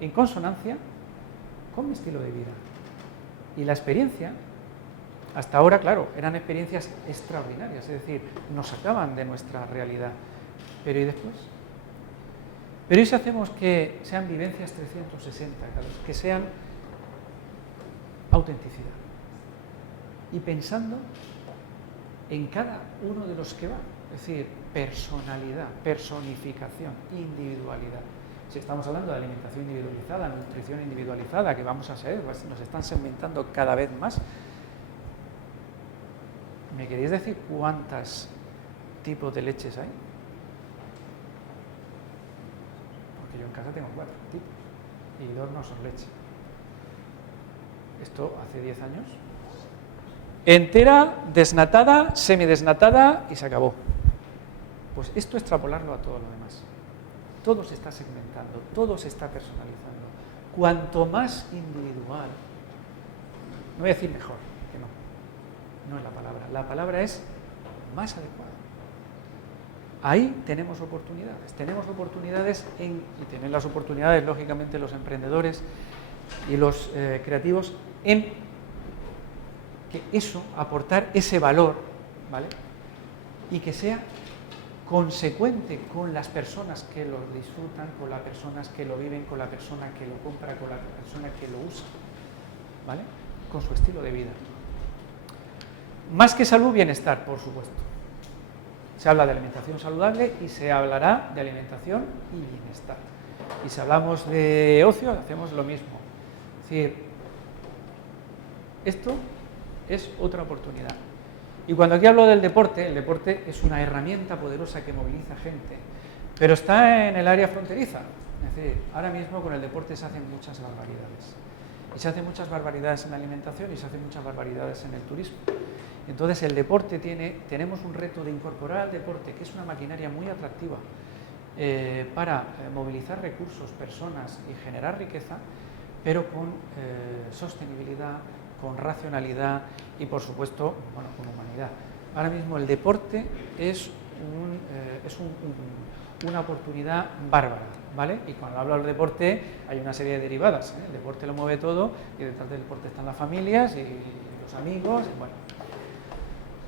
en consonancia con mi estilo de vida. Y la experiencia, hasta ahora, claro, eran experiencias extraordinarias, es decir, nos sacaban de nuestra realidad. Pero ¿y después? Pero ¿y si hacemos que sean vivencias 360 grados, que sean autenticidad? Y pensando en cada uno de los que va, es decir, personalidad, personificación, individualidad. Si estamos hablando de alimentación individualizada, nutrición individualizada, que vamos a hacer, pues nos están segmentando cada vez más. ¿Me queréis decir cuántos tipos de leches hay? Porque yo en casa tengo 4 tipos y 2 no son leche. Esto hace 10 años. Entera, desnatada, semidesnatada y se acabó. Pues esto extrapolarlo a todo lo demás. Todo se está segmentando, todo se está personalizando. Cuanto más individual, no voy a decir mejor, que no es la palabra es más adecuada. Ahí tenemos oportunidades y tienen las oportunidades, lógicamente, los emprendedores y los creativos en que eso, aportar ese valor, ¿vale? Y que sea consecuente con las personas que lo disfrutan, con las personas que lo viven, con la persona que lo compra, con la persona que lo usa, ¿vale? Con su estilo de vida. Más que salud, bienestar, por supuesto. Se habla de alimentación saludable y se hablará de alimentación y bienestar. Y si hablamos de ocio, hacemos lo mismo. Es decir, esto es otra oportunidad. Y cuando aquí hablo del deporte, el deporte es una herramienta poderosa que moviliza gente, pero está en el área fronteriza. Es decir, ahora mismo con el deporte se hacen muchas barbaridades. Y se hacen muchas barbaridades en la alimentación y se hacen muchas barbaridades en el turismo. Entonces el deporte tenemos un reto de incorporar al deporte, que es una maquinaria muy atractiva para movilizar recursos, personas y generar riqueza, pero con sostenibilidad, con racionalidad y, por supuesto, bueno, con humanidad. Ahora mismo el deporte es una oportunidad bárbara, ¿vale? Y cuando hablo del deporte hay una serie de derivadas, ¿eh? El deporte lo mueve todo y detrás del deporte están las familias y los amigos, y bueno.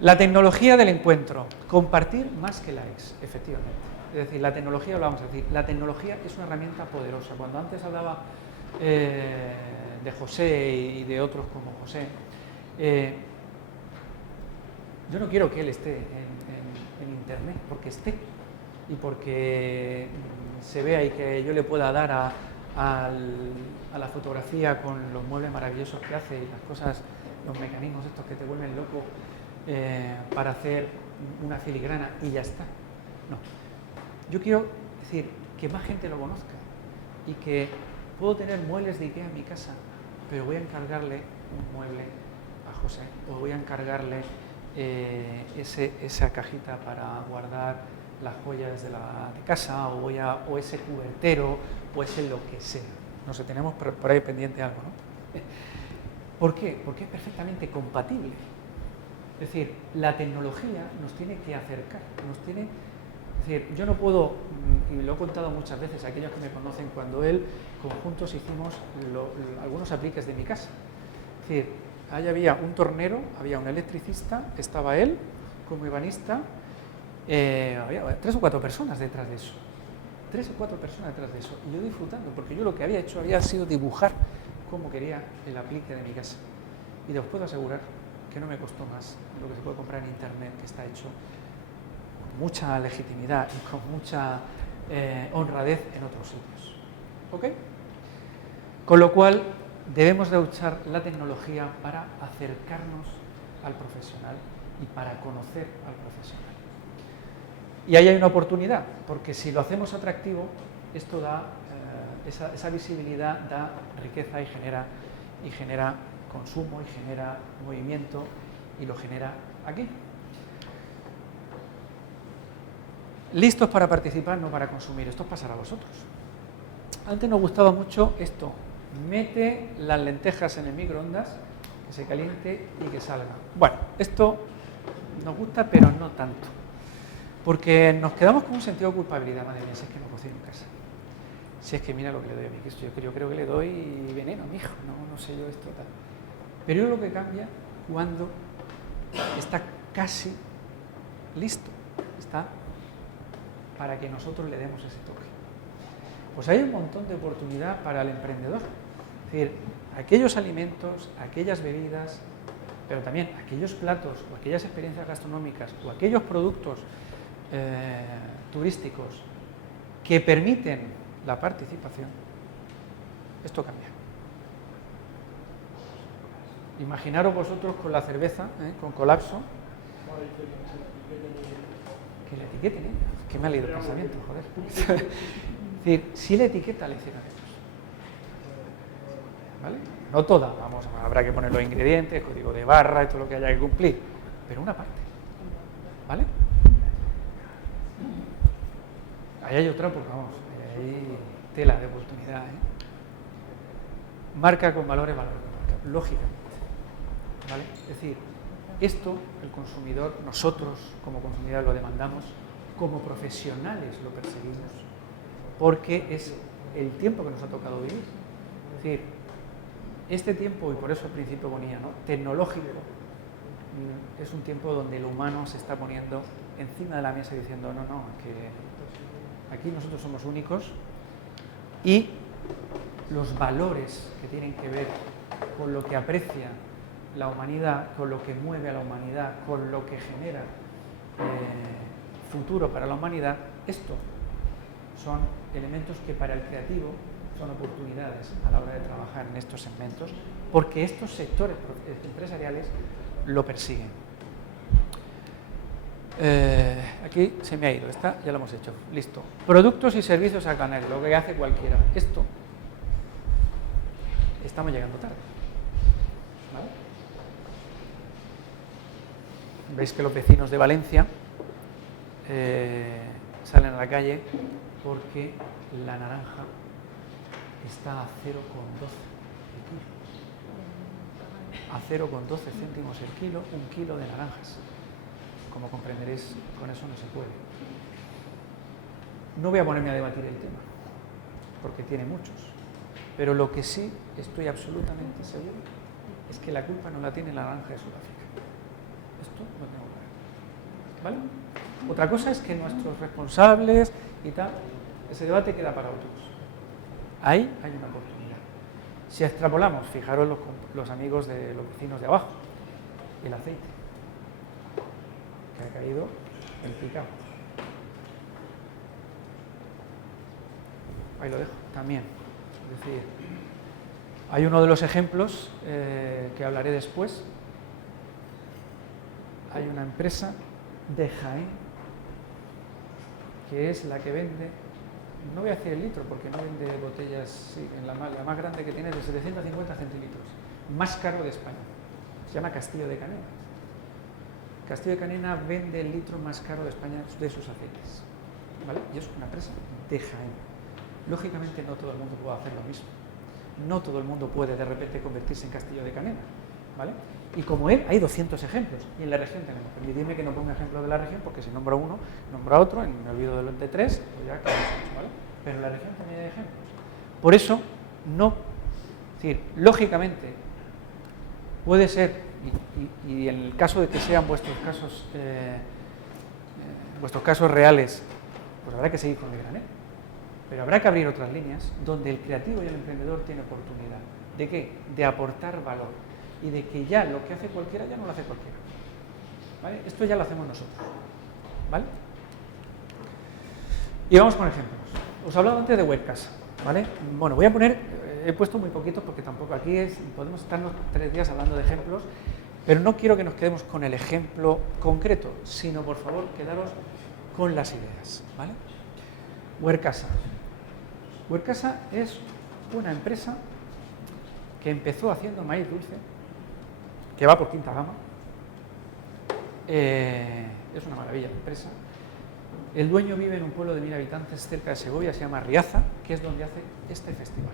La tecnología del encuentro, compartir más que likes, efectivamente. Es decir, la tecnología, lo vamos a decir, la tecnología es una herramienta poderosa. Cuando antes hablaba de José y de otros como José, yo no quiero que él esté en Internet, porque esté y porque se vea y que yo le pueda dar a la fotografía con los muebles maravillosos que hace y las cosas, los mecanismos estos que te vuelven loco para hacer una filigrana y ya está. No. Yo quiero decir que más gente lo conozca y que puedo tener muebles de Ikea en mi casa, pero voy a encargarle un mueble a José, o voy a encargarle esa cajita para guardar las joyas de casa, o ese cubertero, o ese lo que sea. No sé, tenemos por ahí pendiente algo, ¿no? ¿Por qué? Porque es perfectamente compatible. Es decir, la tecnología nos tiene que acercar, es decir, yo no puedo, y lo he contado muchas veces a aquellos que me conocen, cuando conjuntos hicimos algunos apliques de mi casa. Es decir, ahí había un tornero, había un electricista, estaba él como ebanista, había 3 o 4 personas detrás de eso. 3 o 4 personas detrás de eso. Y yo disfrutando, porque yo lo que había hecho había sido dibujar cómo quería el aplique de mi casa. Y os puedo asegurar que no me costó más lo que se puede comprar en Internet, que está hecho con mucha legitimidad y con mucha honradez en otros sitios. ¿Ok? Con lo cual, debemos de usar la tecnología para acercarnos al profesional y para conocer al profesional. Y ahí hay una oportunidad, porque si lo hacemos atractivo, esto da, esa visibilidad da riqueza y genera consumo y genera movimiento y lo genera aquí. ¿Listos para participar? No para consumir. Esto es pasar a vosotros. Antes nos gustaba mucho esto. Mete las lentejas en el microondas, que se caliente y que salga. Bueno, esto nos gusta, pero no tanto. Porque nos quedamos con un sentido de culpabilidad. Madre mía, si es que no cocino en casa. Si es que mira lo que le doy a mi queso. Yo creo que le doy veneno, mijo. No sé yo esto tal. Pero lo que cambia cuando está casi listo, está para que nosotros le demos ese toque. Pues hay un montón de oportunidad para el emprendedor. Es decir, aquellos alimentos, aquellas bebidas, pero también aquellos platos o aquellas experiencias gastronómicas o aquellos productos turísticos que permiten la participación, esto cambia. Imaginaros vosotros con la cerveza, con colapso, que la etiqueten, que me ha leído el pensamiento, joder. Es decir, si la etiqueta la hicieran ellos, ¿vale? No toda, vamos, habrá que poner los ingredientes, código de barra y todo lo que haya que cumplir, pero una parte, ¿vale? Ahí hay otra, pues vamos, hay tela de oportunidad, ¿eh? Marca con valores, lógicamente, ¿vale? Es decir, esto, el consumidor, nosotros como consumidores lo demandamos, como profesionales lo perseguimos, porque es el tiempo que nos ha tocado vivir. Es decir, este tiempo, y por eso al principio ponía, ¿no?, tecnológico, es un tiempo donde el humano se está poniendo encima de la mesa y diciendo, no, que aquí nosotros somos únicos, y los valores que tienen que ver con lo que aprecia la humanidad, con lo que mueve a la humanidad, con lo que genera futuro para la humanidad, esto son elementos que para el creativo son oportunidades a la hora de trabajar en estos segmentos, porque estos sectores empresariales lo persiguen. Aquí se me ha ido, esta ya lo hemos hecho, listo. Productos y servicios a canal, lo que hace cualquiera. Esto, estamos llegando tarde, ¿vale? Veis que los vecinos de Valencia salen a la calle porque la naranja está a 0,12 el kilo. A 0,12 céntimos el kilo, un kilo de naranjas. Como comprenderéis, con eso no se puede. No voy a ponerme a debatir el tema, porque tiene muchos. Pero lo que sí estoy absolutamente seguro es que la culpa no la tiene la naranja de Sudáfrica. Esto lo tengo claro, ¿vale? Otra cosa es que nuestros responsables y tal, ese debate queda para otros. Ahí hay una oportunidad. Si extrapolamos, fijaros los amigos de los vecinos de abajo, el aceite, que ha caído en picado. Ahí lo dejo, también. Es decir, hay uno de los ejemplos que hablaré después. Hay una empresa de Jaén que es la que vende, no voy a decir el litro porque no vende botellas, sí, la más grande que tiene es de 750 centilitros, más caro de España, se llama Castillo de Canena. Castillo de Canena vende el litro más caro de España de sus aceites, ¿vale? Y es una empresa de Jaén. Lógicamente no todo el mundo puede hacer lo mismo, no todo el mundo puede de repente convertirse en Castillo de Canena, ¿vale? Y como él, hay 200 ejemplos, y en la región tenemos. Permitidme que no ponga ejemplos de la región, porque si nombro uno, nombro otro, me olvido de tres, pues ya quedamos, ¿vale? Pero en la región también hay ejemplos. Por eso, no, es decir, lógicamente, puede ser, y en el caso de que sean vuestros casos reales, pues habrá que seguir con el granel. Pero habrá que abrir otras líneas donde el creativo y el emprendedor tiene oportunidad. ¿De qué? De aportar valor. Y de que ya lo que hace cualquiera ya no lo hace cualquiera, ¿vale? Esto ya lo hacemos nosotros, ¿vale? Y vamos con ejemplos. Os he hablado antes de Webcasa, ¿vale? Bueno, voy a poner, he puesto muy poquitos porque tampoco aquí podemos estarnos 3 días hablando de ejemplos, pero no quiero que nos quedemos con el ejemplo concreto, sino por favor quedaros con las ideas, ¿vale? Webcasa. Webcasa es una empresa que empezó haciendo maíz dulce, que va por quinta gama. Es una maravilla de empresa. El dueño vive en un pueblo de 1000 habitantes cerca de Segovia, se llama Riaza, que es donde hace este festival.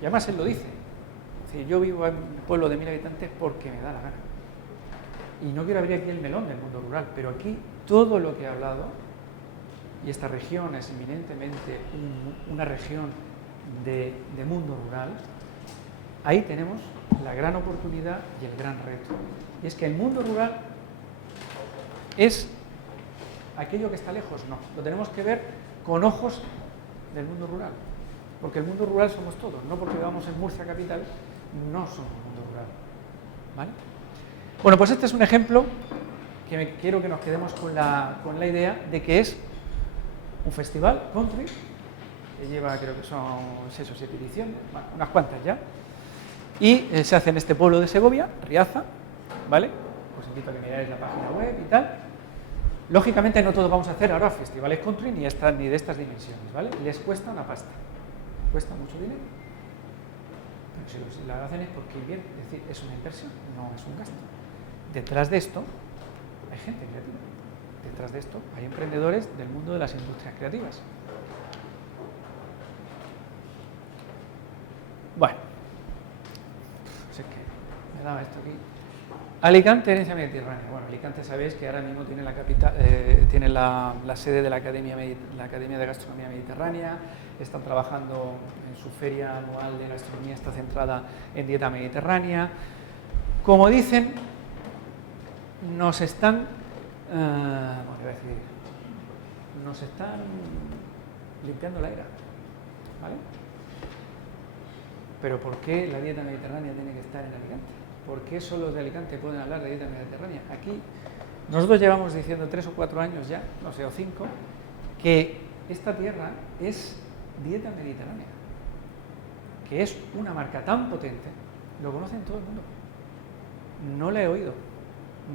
Y además él lo dice. Es decir, yo vivo en un pueblo de 1000 habitantes porque me da la gana. Y no quiero abrir aquí el melón del mundo rural, pero aquí todo lo que he hablado, y esta región es eminentemente una región de mundo rural, ahí tenemos la gran oportunidad y el gran reto. Y es que el mundo rural es aquello que está lejos, no. Lo tenemos que ver con ojos del mundo rural. Porque el mundo rural somos todos, no porque vivamos en Murcia capital, no somos mundo rural, ¿vale? Bueno, pues este es un ejemplo que quiero que nos quedemos con la idea de que es un festival country que lleva, creo que son 6 o 7 ediciones, bueno, unas cuantas ya, y se hace en este pueblo de Segovia, Riaza, ¿vale? Os invito a que miráis la página web y tal. Lógicamente no todos vamos a hacer ahora festivales country ni de estas dimensiones, ¿vale? Les cuesta una pasta, cuesta mucho dinero, pero si lo hacen es porque bien, es decir, es una inversión, no es un gasto. Detrás de esto hay gente creativa, detrás de esto hay emprendedores del mundo de las industrias creativas. Bueno, sé que me daba esto aquí. Alicante, herencia mediterránea. Bueno, Alicante sabéis que ahora mismo tiene tiene la sede de la Academia de Gastronomía Mediterránea, están trabajando en su feria anual de gastronomía, está centrada en dieta mediterránea. Como dicen, nos están limpiando la era, ¿vale? Pero ¿por qué la dieta mediterránea tiene que estar en Alicante? ¿Por qué solo los de Alicante pueden hablar de dieta mediterránea? Aquí nosotros llevamos diciendo 3 o 4 años ya, no sé, o 5, que esta tierra es dieta mediterránea, que es una marca tan potente, lo conocen todo el mundo. No la he oído,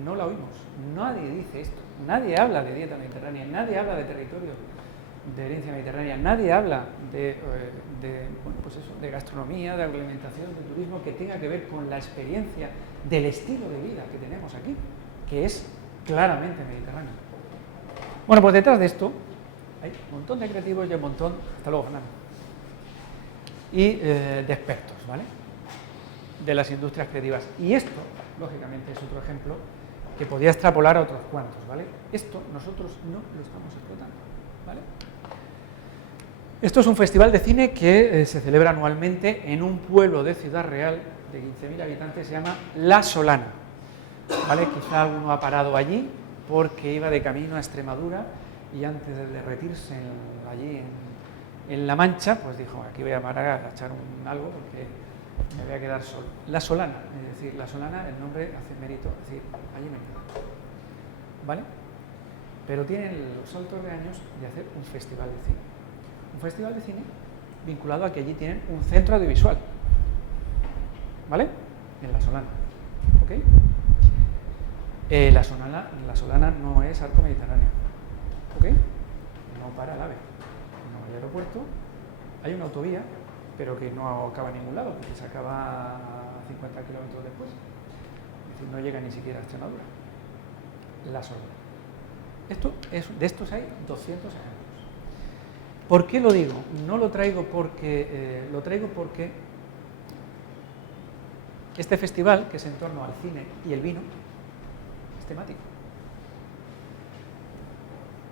no la oímos, nadie dice esto, nadie habla de dieta mediterránea, nadie habla de territorio de herencia mediterránea, nadie habla de gastronomía, de alimentación, de turismo que tenga que ver con la experiencia del estilo de vida que tenemos aquí, que es claramente mediterráneo. Bueno, pues detrás de esto hay un montón de creativos y un montón, hasta luego Fernando, y de expertos, ¿vale? De las industrias creativas. Y esto, lógicamente, es otro ejemplo que podía extrapolar a otros cuantos, ¿vale? Esto nosotros no lo estamos explotando, ¿vale? Esto es un festival de cine que se celebra anualmente en un pueblo de Ciudad Real de 15.000 habitantes, se llama La Solana, ¿vale? Quizá alguno ha parado allí porque iba de camino a Extremadura y antes de derretirse allí en La Mancha, pues dijo, aquí voy a parar a echar algo porque me voy a quedar solo. La Solana, es decir, La Solana, el nombre hace mérito, es decir, allí me quedo, ¿vale? Pero tienen los altos de años de hacer un festival de cine. Un festival de cine vinculado a que allí tienen un centro audiovisual, ¿vale? En La Solana, ¿ok? La Solana no es arco mediterráneo, ¿ok? No para el AVE, no hay aeropuerto, hay una autovía, pero que no acaba en ningún lado, porque se acaba a 50 kilómetros después, es decir, no llega ni siquiera a Extremadura. La Solana. De estos hay 200 ejemplos. ¿Por qué lo digo? No lo traigo porque este festival, que es en torno al cine y el vino, es temático.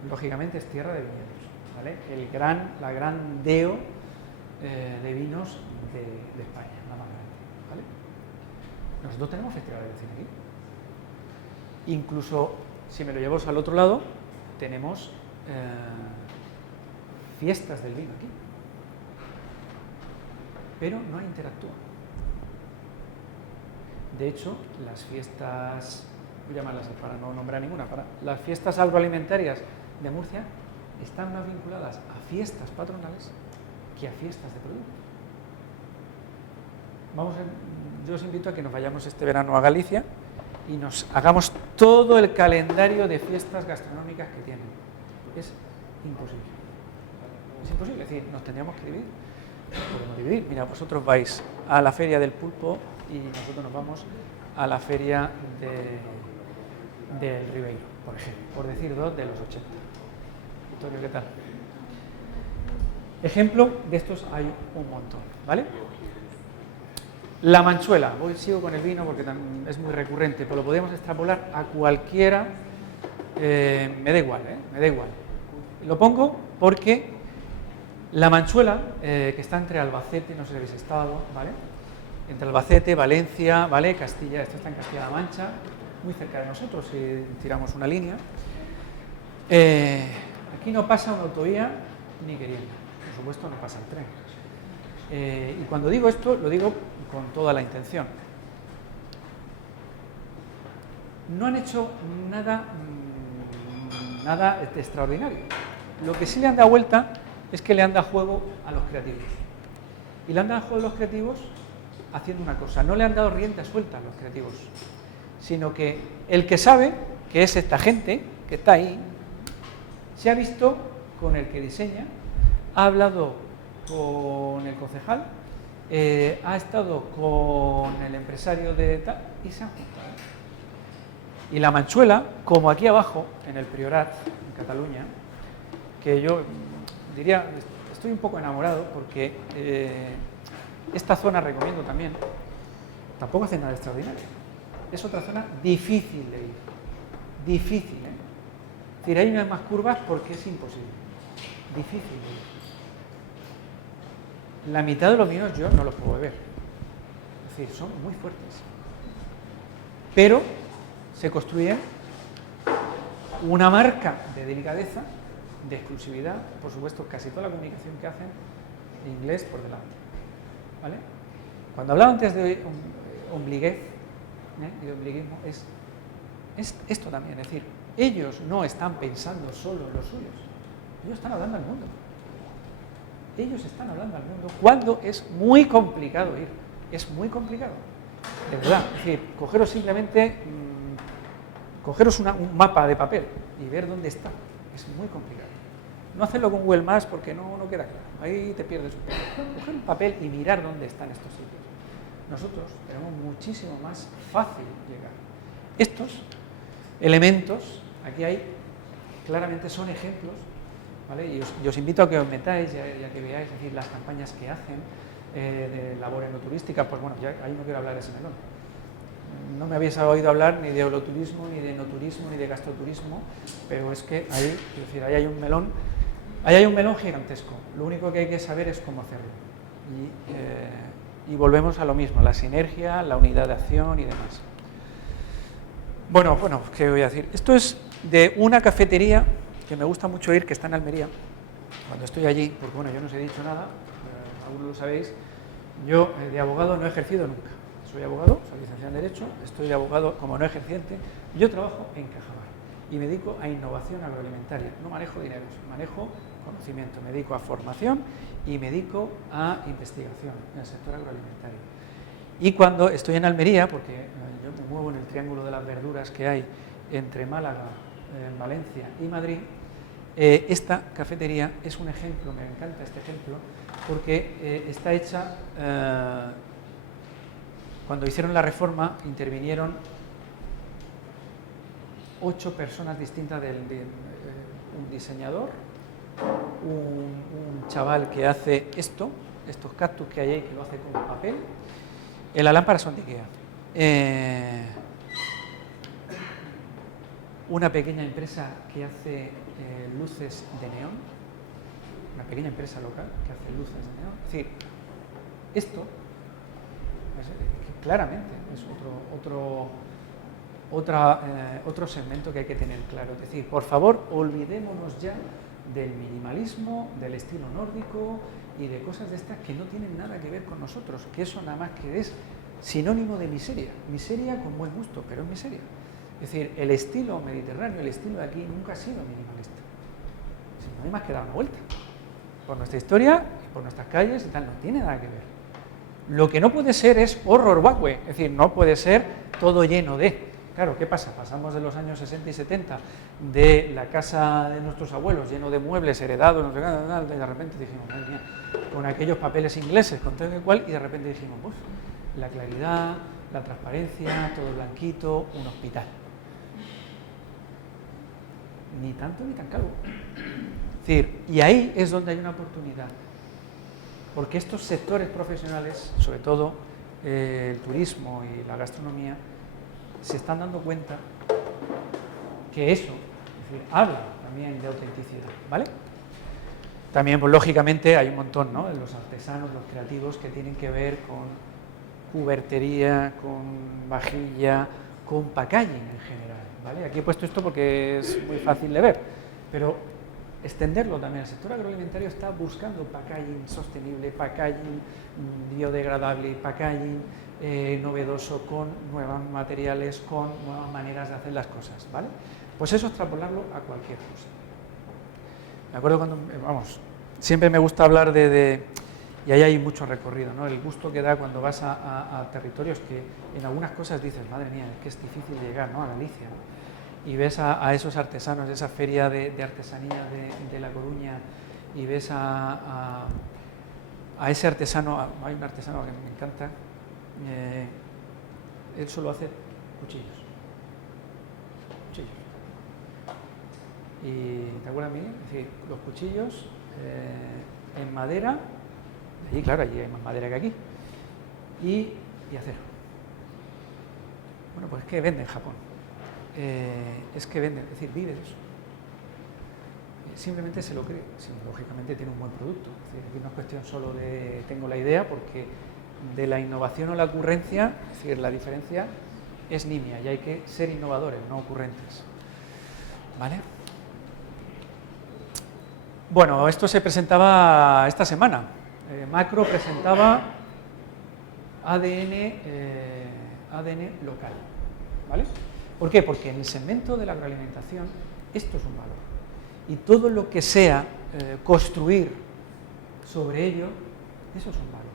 Lógicamente es tierra de viñedos, ¿vale? La gran deo de vinos de España, la más grande, ¿vale? Nosotros tenemos festivales de cine aquí. Incluso, si me lo llevo al otro lado, tenemos fiestas del vino aquí, pero no interactúan. De hecho, las fiestas, voy a llamarlas para no nombrar ninguna, las fiestas agroalimentarias de Murcia están más vinculadas a fiestas patronales que a fiestas de producto. Yo os invito a que nos vayamos este verano a Galicia y nos hagamos todo el calendario de fiestas gastronómicas que tienen. Es imposible. Es imposible, es decir, nos tendríamos que dividir. Nos podemos dividir. Mira, vosotros vais a la feria del pulpo y nosotros nos vamos a la feria del Ribeiro, por ejemplo, por decir dos de los 80. Antonio, ¿qué tal? Ejemplo de estos hay un montón, ¿vale? La manchuela, sigo con el vino porque es muy recurrente, pero lo podemos extrapolar a cualquiera, me da igual, me da igual. Lo pongo porque la manchuela, que está entre Albacete, no sé si habéis estado, ¿vale? Entre Albacete, Valencia, ¿vale? Castilla, esto está en Castilla-La Mancha, muy cerca de nosotros, si tiramos una línea. Aquí no pasa una autovía ni queriendo, por supuesto no pasa el tren. Y cuando digo esto, lo digo con toda la intención. No han hecho nada extraordinario, Lo que sí le han dado vuelta es que le han dado juego a los creativos. Y le han dado juego a los creativos haciendo una cosa, no le han dado rienda suelta a los creativos, sino que el que sabe, que es esta gente que está ahí, se ha visto con el que diseña, ha hablado con el concejal, ha estado con el empresario de tal y se han juntado. Y la Manchuela, como aquí abajo, en el Priorat, en Cataluña, que yo diría, estoy un poco enamorado porque esta zona recomiendo también, tampoco hace nada extraordinario. Es otra zona difícil de ir, difícil, ¿eh? Es decir, hay unas más curvas porque es imposible, difícil de ir. La mitad de los míos yo no los puedo beber, es decir, son muy fuertes, pero se construye una marca de delicadeza, de exclusividad, por supuesto, casi toda la comunicación que hacen en inglés por delante, ¿vale? Cuando hablaba antes de ombliguez, de ombliguismo, es esto también, es decir, ellos no están pensando solo en los suyos, ellos están hablando al mundo. Ellos están hablando al mundo cuando es muy complicado ir, es muy complicado, de verdad. Es decir, cogeros simplemente, cogeros un mapa de papel y ver dónde está, es muy complicado. No hacerlo con Google Maps porque no queda claro, ahí te pierdes un poco. Coger un papel y mirar dónde están estos sitios. Nosotros tenemos muchísimo más fácil llegar. Estos elementos, aquí hay, claramente son ejemplos, ¿vale? Y os invito a que os metáis y a que veáis, es decir, las campañas que hacen de labor enoturística. Pues bueno, ya ahí no quiero hablar de ese melón. No me habéis oído hablar ni de holoturismo, ni de enoturismo, ni de gastroturismo, pero es que ahí, es decir, ahí hay un melón gigantesco. Lo único que hay que saber es cómo hacerlo. Y volvemos a lo mismo, la sinergia, la unidad de acción y demás. Bueno, ¿qué voy a decir? Esto es de una cafetería que me gusta mucho ir, que está en Almería, cuando estoy allí, porque bueno, yo no os he dicho nada, algunos lo sabéis, yo de abogado no he ejercido nunca. Soy abogado, soy licenciado en Derecho, estoy de abogado como no ejerciente, yo trabajo en Cajamar y me dedico a innovación agroalimentaria, no manejo dineros, manejo conocimiento, me dedico a formación y me dedico a investigación en el sector agroalimentario. Y cuando estoy en Almería, porque yo me muevo en el triángulo de las verduras que hay entre Málaga, Valencia y Madrid, esta cafetería es un ejemplo, me encanta este ejemplo, porque está hecha, cuando hicieron la reforma, intervinieron 8 personas distintas, un diseñador, un chaval que hace estos cactus que hay ahí, que lo hace con papel, las lámparas son de Ikea, una pequeña empresa que hace luces de neón, una pequeña empresa local que hace luces de neón. Es decir, esto claramente es otro segmento que hay que tener claro. Es decir, por favor, olvidémonos ya del minimalismo, del estilo nórdico y de cosas de estas que no tienen nada que ver con nosotros, que eso nada más que es sinónimo de miseria con buen gusto, pero es miseria. Es decir, el estilo mediterráneo, el estilo de aquí nunca ha sido minimalista. No hay más que dar una vuelta. Por nuestra historia, por nuestras calles y tal, no tiene nada que ver. Lo que no puede ser es horror vacue, es decir, no puede ser todo lleno de. Claro, ¿qué pasa? Pasamos de los años 60 y 70 de la casa de nuestros abuelos lleno de muebles heredados, no sé qué, y de repente dijimos, madre mía, con aquellos papeles ingleses, con tal y cual, y de repente dijimos, pues, la claridad, la transparencia, todo blanquito, un hospital. Ni tanto ni tan calvo. Es decir, y ahí es donde hay una oportunidad, porque estos sectores profesionales, sobre todo el turismo y la gastronomía, se están dando cuenta que eso, es decir, habla también de autenticidad, ¿vale? También, pues lógicamente, hay un montón, ¿no? Los artesanos, los creativos, que tienen que ver con cubertería, con vajilla, con packaging en general, ¿vale? Aquí he puesto esto porque es muy fácil de ver, pero extenderlo también. El sector agroalimentario está buscando packaging sostenible, packaging biodegradable, packaging novedoso, con nuevos materiales, con nuevas maneras de hacer las cosas, ¿vale? Pues eso extrapolarlo a cualquier cosa. Me acuerdo cuando, vamos, siempre me gusta hablar y ahí hay mucho recorrido, ¿no? El gusto que da cuando vas a territorios que en algunas cosas dices, madre mía, es que es difícil llegar, ¿no? A Galicia, ¿no? Y ves a esos artesanos, esa feria de artesanía de La Coruña, y ves a ese artesano, hay un artesano que me encanta, él solo hace cuchillos. Y ¿te acuerdas, Miguel? Es decir, los cuchillos en madera, allí claro, allí hay más madera que aquí, y acero. Bueno, pues es que vende en Japón, es que vende, es decir, vive de eso. Simplemente se lo cree, sí, lógicamente tiene un buen producto. Es decir, aquí no es cuestión solo de tengo la idea, porque de la innovación o la ocurrencia, es decir, la diferencia es nimia y hay que ser innovadores, no ocurrentes. ¿Vale? Bueno, esto se presentaba esta semana. Macro presentaba ADN local. ¿Vale? ¿Por qué? Porque en el segmento de la agroalimentación esto es un valor. Y todo lo que sea construir sobre ello, eso es un valor.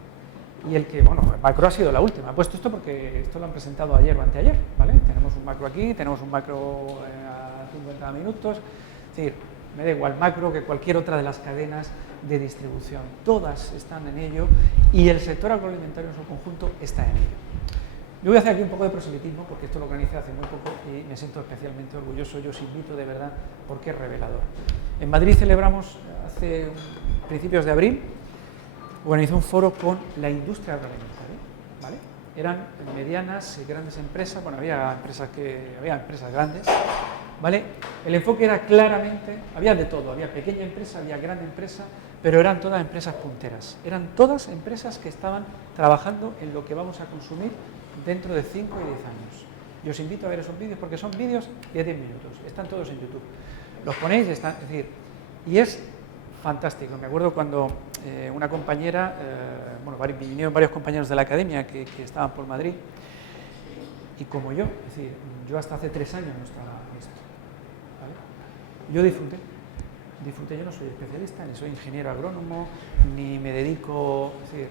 Y el que, bueno, Macro ha sido la última. He puesto esto porque esto lo han presentado ayer o anteayer, ¿vale? Tenemos un Macro aquí, tenemos un Macro a 50 minutos. Es decir, me da igual Macro que cualquier otra de las cadenas de distribución. Todas están en ello y el sector agroalimentario en su conjunto está en ello. Yo voy a hacer aquí un poco de proselitismo porque esto lo organicé hace muy poco y me siento especialmente orgulloso. Yo os invito de verdad porque es revelador. En Madrid celebramos hace principios de abril, organizé un foro con la industria agroalimentaria, ¿vale? Eran medianas y grandes empresas, bueno, había empresas grandes, ¿vale? El enfoque era claramente, había de todo, había pequeña empresa, había gran empresa, pero eran todas empresas punteras. Eran todas empresas que estaban trabajando en lo que vamos a consumir dentro de 5 y 10 años. Yo os invito a ver esos vídeos porque son vídeos de 10 minutos, están todos en YouTube. Los ponéis, es decir, y es fantástico. Me acuerdo cuando una compañera, vinieron varios compañeros de la academia que estaban por Madrid, y como yo, es decir, yo hasta hace 3 años no estaba en esto, ¿vale? Yo disfruté, yo no soy especialista, ni soy ingeniero agrónomo, ni me dedico, es decir,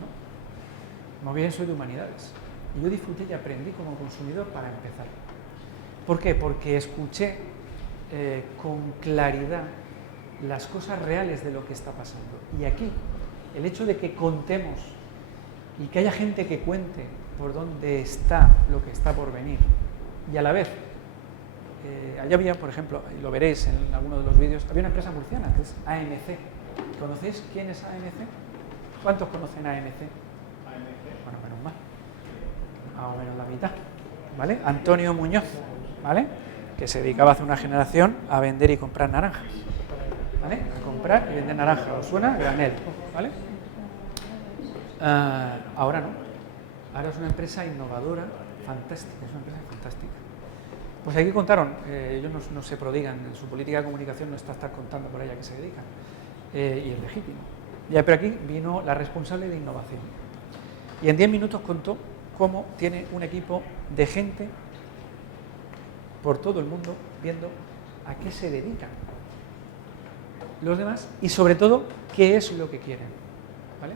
no, más bien soy de humanidades. Y yo disfruté y aprendí como consumidor para empezar. ¿Por qué? Porque escuché con claridad las cosas reales de lo que está pasando. Y aquí, el hecho de que contemos y que haya gente que cuente por dónde está lo que está por venir, y a la vez, allá había, por ejemplo, y lo veréis en alguno de los vídeos, había una empresa murciana que es AMC. ¿Conocéis quién es AMC? ¿Cuántos conocen AMC? Bueno, menos mal. Más o menos la mitad, ¿vale? Antonio Muñoz, ¿vale? Que se dedicaba hace una generación a vender y comprar naranjas, ¿vale? A comprar y vender naranjas. ¿Os suena? Granel, ¿vale? Ahora no. Ahora es una empresa innovadora, fantástica, es una empresa fantástica. Pues aquí contaron, ellos no se prodigan, en su política de comunicación no está estar contando por ella que se dedican, y es legítimo. Ya, pero aquí vino la responsable de innovación. Y en 10 minutos contó cómo tiene un equipo de gente por todo el mundo viendo a qué se dedican los demás y sobre todo qué es lo que quieren, ¿vale?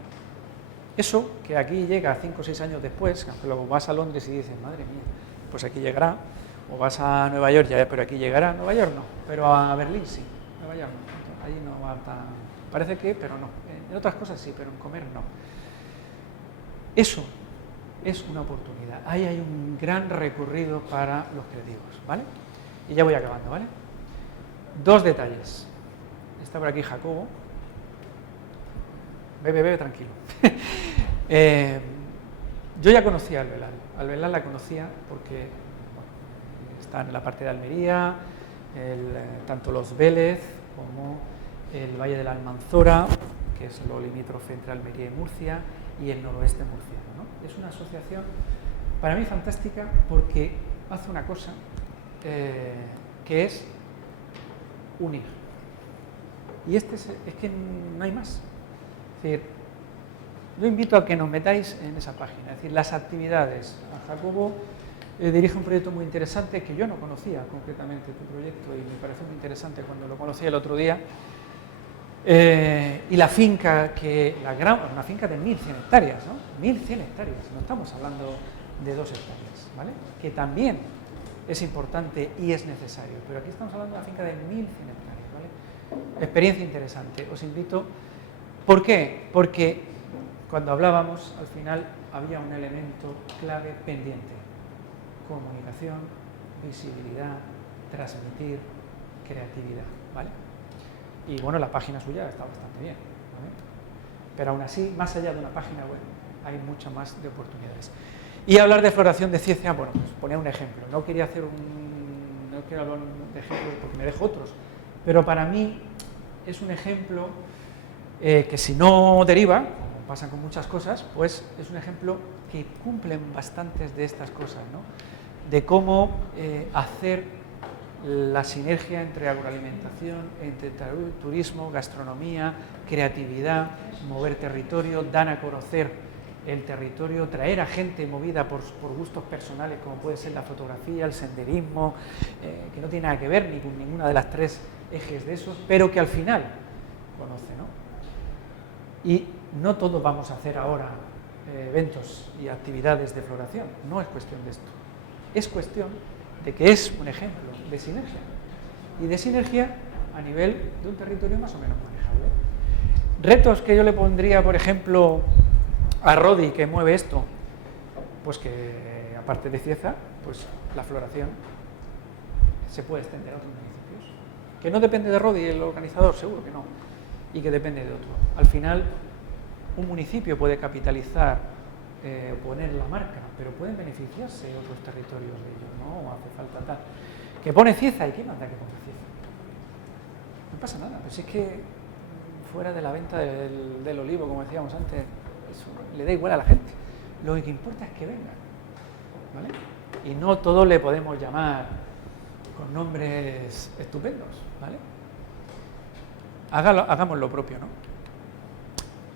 Eso que aquí llega 5 o 6 años después, aunque luego vas a Londres y dices, madre mía, pues aquí llegará, o vas a Nueva York, ya, pero aquí llegará, Nueva York no, pero a Berlín sí, Nueva York no, allí no va tan, parece que, pero no, en otras cosas sí, pero en comer no. Eso es una oportunidad. Ahí hay un gran recorrido para los creativos, ¿vale? Y ya voy acabando, ¿vale? 2 detalles. Está por aquí Jacobo. Bebe, tranquilo. Yo ya conocía a Albelal. Albelal la conocía porque está en la parte de Almería, tanto los Vélez como el Valle de la Almanzora, que es lo limítrofe entre Almería y Murcia, y el noroeste murciano, ¿no? Es una asociación para mí fantástica porque hace una cosa que es unir. Y es que no hay más. Es decir, yo invito a que nos metáis en esa página, es decir, las actividades. A Jacobo dirige un proyecto muy interesante que yo no conocía concretamente tu proyecto y me pareció muy interesante cuando lo conocí el otro día. Y la finca, una finca de 1.100 hectáreas, ¿no? 1.100 hectáreas, no estamos hablando de 2 hectáreas, ¿vale? Que también es importante y es necesario, pero aquí estamos hablando de una finca de 1.100 hectáreas, ¿vale? Experiencia interesante, os invito. ¿Por qué? Porque cuando hablábamos, al final había un elemento clave pendiente: comunicación, visibilidad, transmitir, creatividad, ¿vale? Y bueno, la página suya está bastante bien, ¿vale? Pero aún así, más allá de una página web, hay mucho más de oportunidades. Y hablar de floración de ciencia, bueno, pues poner un ejemplo. No quiero hablar de ejemplos porque me dejo otros, pero para mí es un ejemplo que si no deriva, como pasa con muchas cosas, pues es un ejemplo que cumplen bastantes de estas cosas, ¿no? De cómo hacer la sinergia entre agroalimentación, entre turismo, gastronomía, creatividad, mover territorio, dar a conocer el territorio, traer a gente movida por gustos personales, como puede ser la fotografía, el senderismo, que no tiene nada que ver ni con ninguna de las 3 ejes de esos, pero que al final conoce, ¿no? Y no todos vamos a hacer ahora eventos y actividades de floración, no es cuestión de esto, es cuestión de que es un ejemplo de sinergia, y de sinergia a nivel de un territorio más o menos manejable. Retos que yo le pondría, por ejemplo, a Rodi, que mueve esto, pues que aparte de Cieza, pues la floración se puede extender a otros municipios. Que no depende de Rodi, el organizador, seguro que no, y que depende de otro. Al final, un municipio puede capitalizar o poner la marca, pero pueden beneficiarse otros territorios de ello, no hace falta tal. Que pone Cieza, ¿y qué manda que ponga Cieza? No pasa nada, pues es que fuera de la venta del olivo, como decíamos antes, eso le da igual a la gente. Lo que importa es que vengan, ¿vale? Y no todo le podemos llamar con nombres estupendos, ¿vale? Hagamos lo propio, ¿no?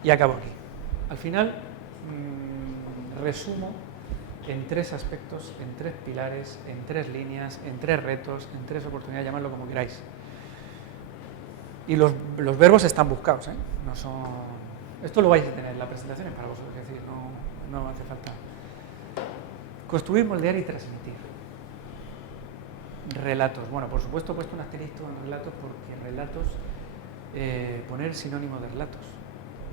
Y acabo aquí. Al final, resumo en 3 aspectos, en 3 pilares, en 3 líneas, en 3 retos, en 3 oportunidades, llamadlo como queráis. Y los verbos están buscados, ¿eh? No son... Esto lo vais a tener, la presentación es para vosotros, es decir, no hace falta. Construir, moldear y transmitir. Relatos. Bueno, por supuesto he puesto un asterisco en relatos porque relatos, poner sinónimo de relatos.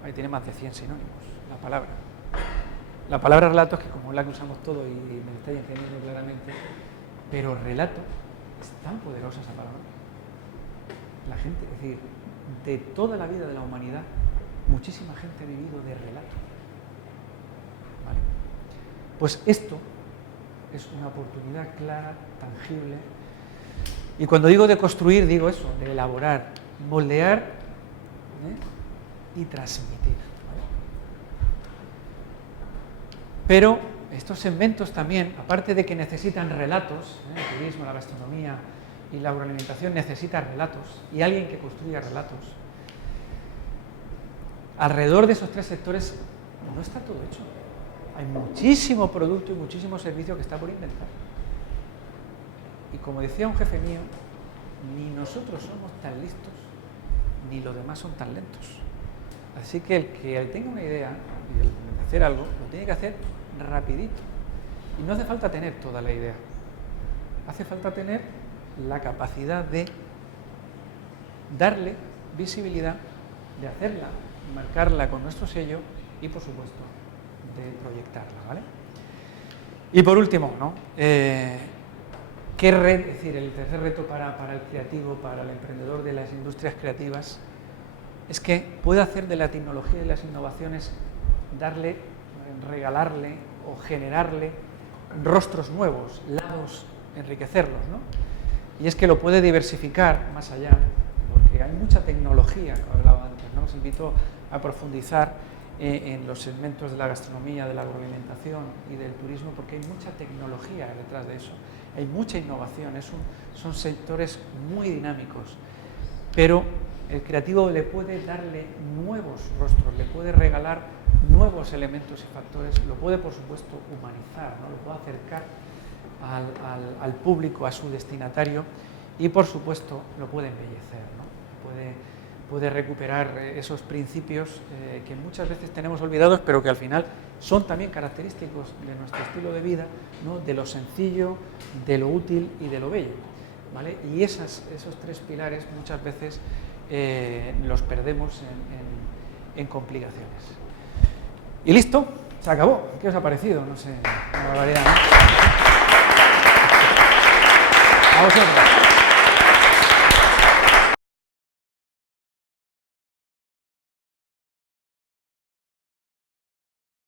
Ahí tiene más de 100 sinónimos, la palabra. La palabra relatos, que como es la que usamos todo y me estáis entendiendo claramente, pero relato es tan poderosa esa palabra. La gente, es decir, de toda la vida de la humanidad, muchísima gente ha vivido de relato. ¿Vale? Pues esto es una oportunidad clara, tangible. Y cuando digo de construir, digo eso, de elaborar, moldear y transmitir. ¿Vale? Pero estos segmentos también, aparte de que necesitan relatos, el turismo, la gastronomía y la agroalimentación necesitan relatos, y alguien que construya relatos, alrededor de esos 3 sectores no está todo hecho. Hay muchísimo producto y muchísimo servicio que está por inventar. Y como decía un jefe mío, ni nosotros somos tan listos, ni los demás son tan lentos. Así que el que tenga una idea y hacer algo, lo tiene que hacer rapidito. Y no hace falta tener toda la idea. Hace falta tener la capacidad de darle visibilidad, de hacerla, marcarla con nuestro sello y, por supuesto, de proyectarla, ¿vale? Y por último, ¿no? Es decir, el tercer reto para el creativo, para el emprendedor de las industrias creativas, es que puede hacer de la tecnología y las innovaciones, regalarle o generarle rostros nuevos, lados, enriquecerlos, ¿no? Y es que lo puede diversificar más allá, porque hay mucha tecnología, como hablaba antes, ¿no? Os invito a profundizar en los segmentos de la gastronomía, de la agroalimentación y del turismo, porque hay mucha tecnología detrás de eso, hay mucha innovación, son sectores muy dinámicos, pero el creativo le puede darle nuevos rostros, le puede regalar nuevos elementos y factores, lo puede, por supuesto, humanizar, ¿no? Lo puede acercar al público, a su destinatario, y, por supuesto, lo puede embellecer, ¿no? Puede puede recuperar esos principios que muchas veces tenemos olvidados, pero que al final son también característicos de nuestro estilo de vida, ¿no? De lo sencillo, de lo útil y de lo bello, ¿vale? Y esos tres pilares muchas veces los perdemos en complicaciones. Y listo, se acabó. ¿Qué os ha parecido? No sé, una barbaridad, ¿no? A vosotros.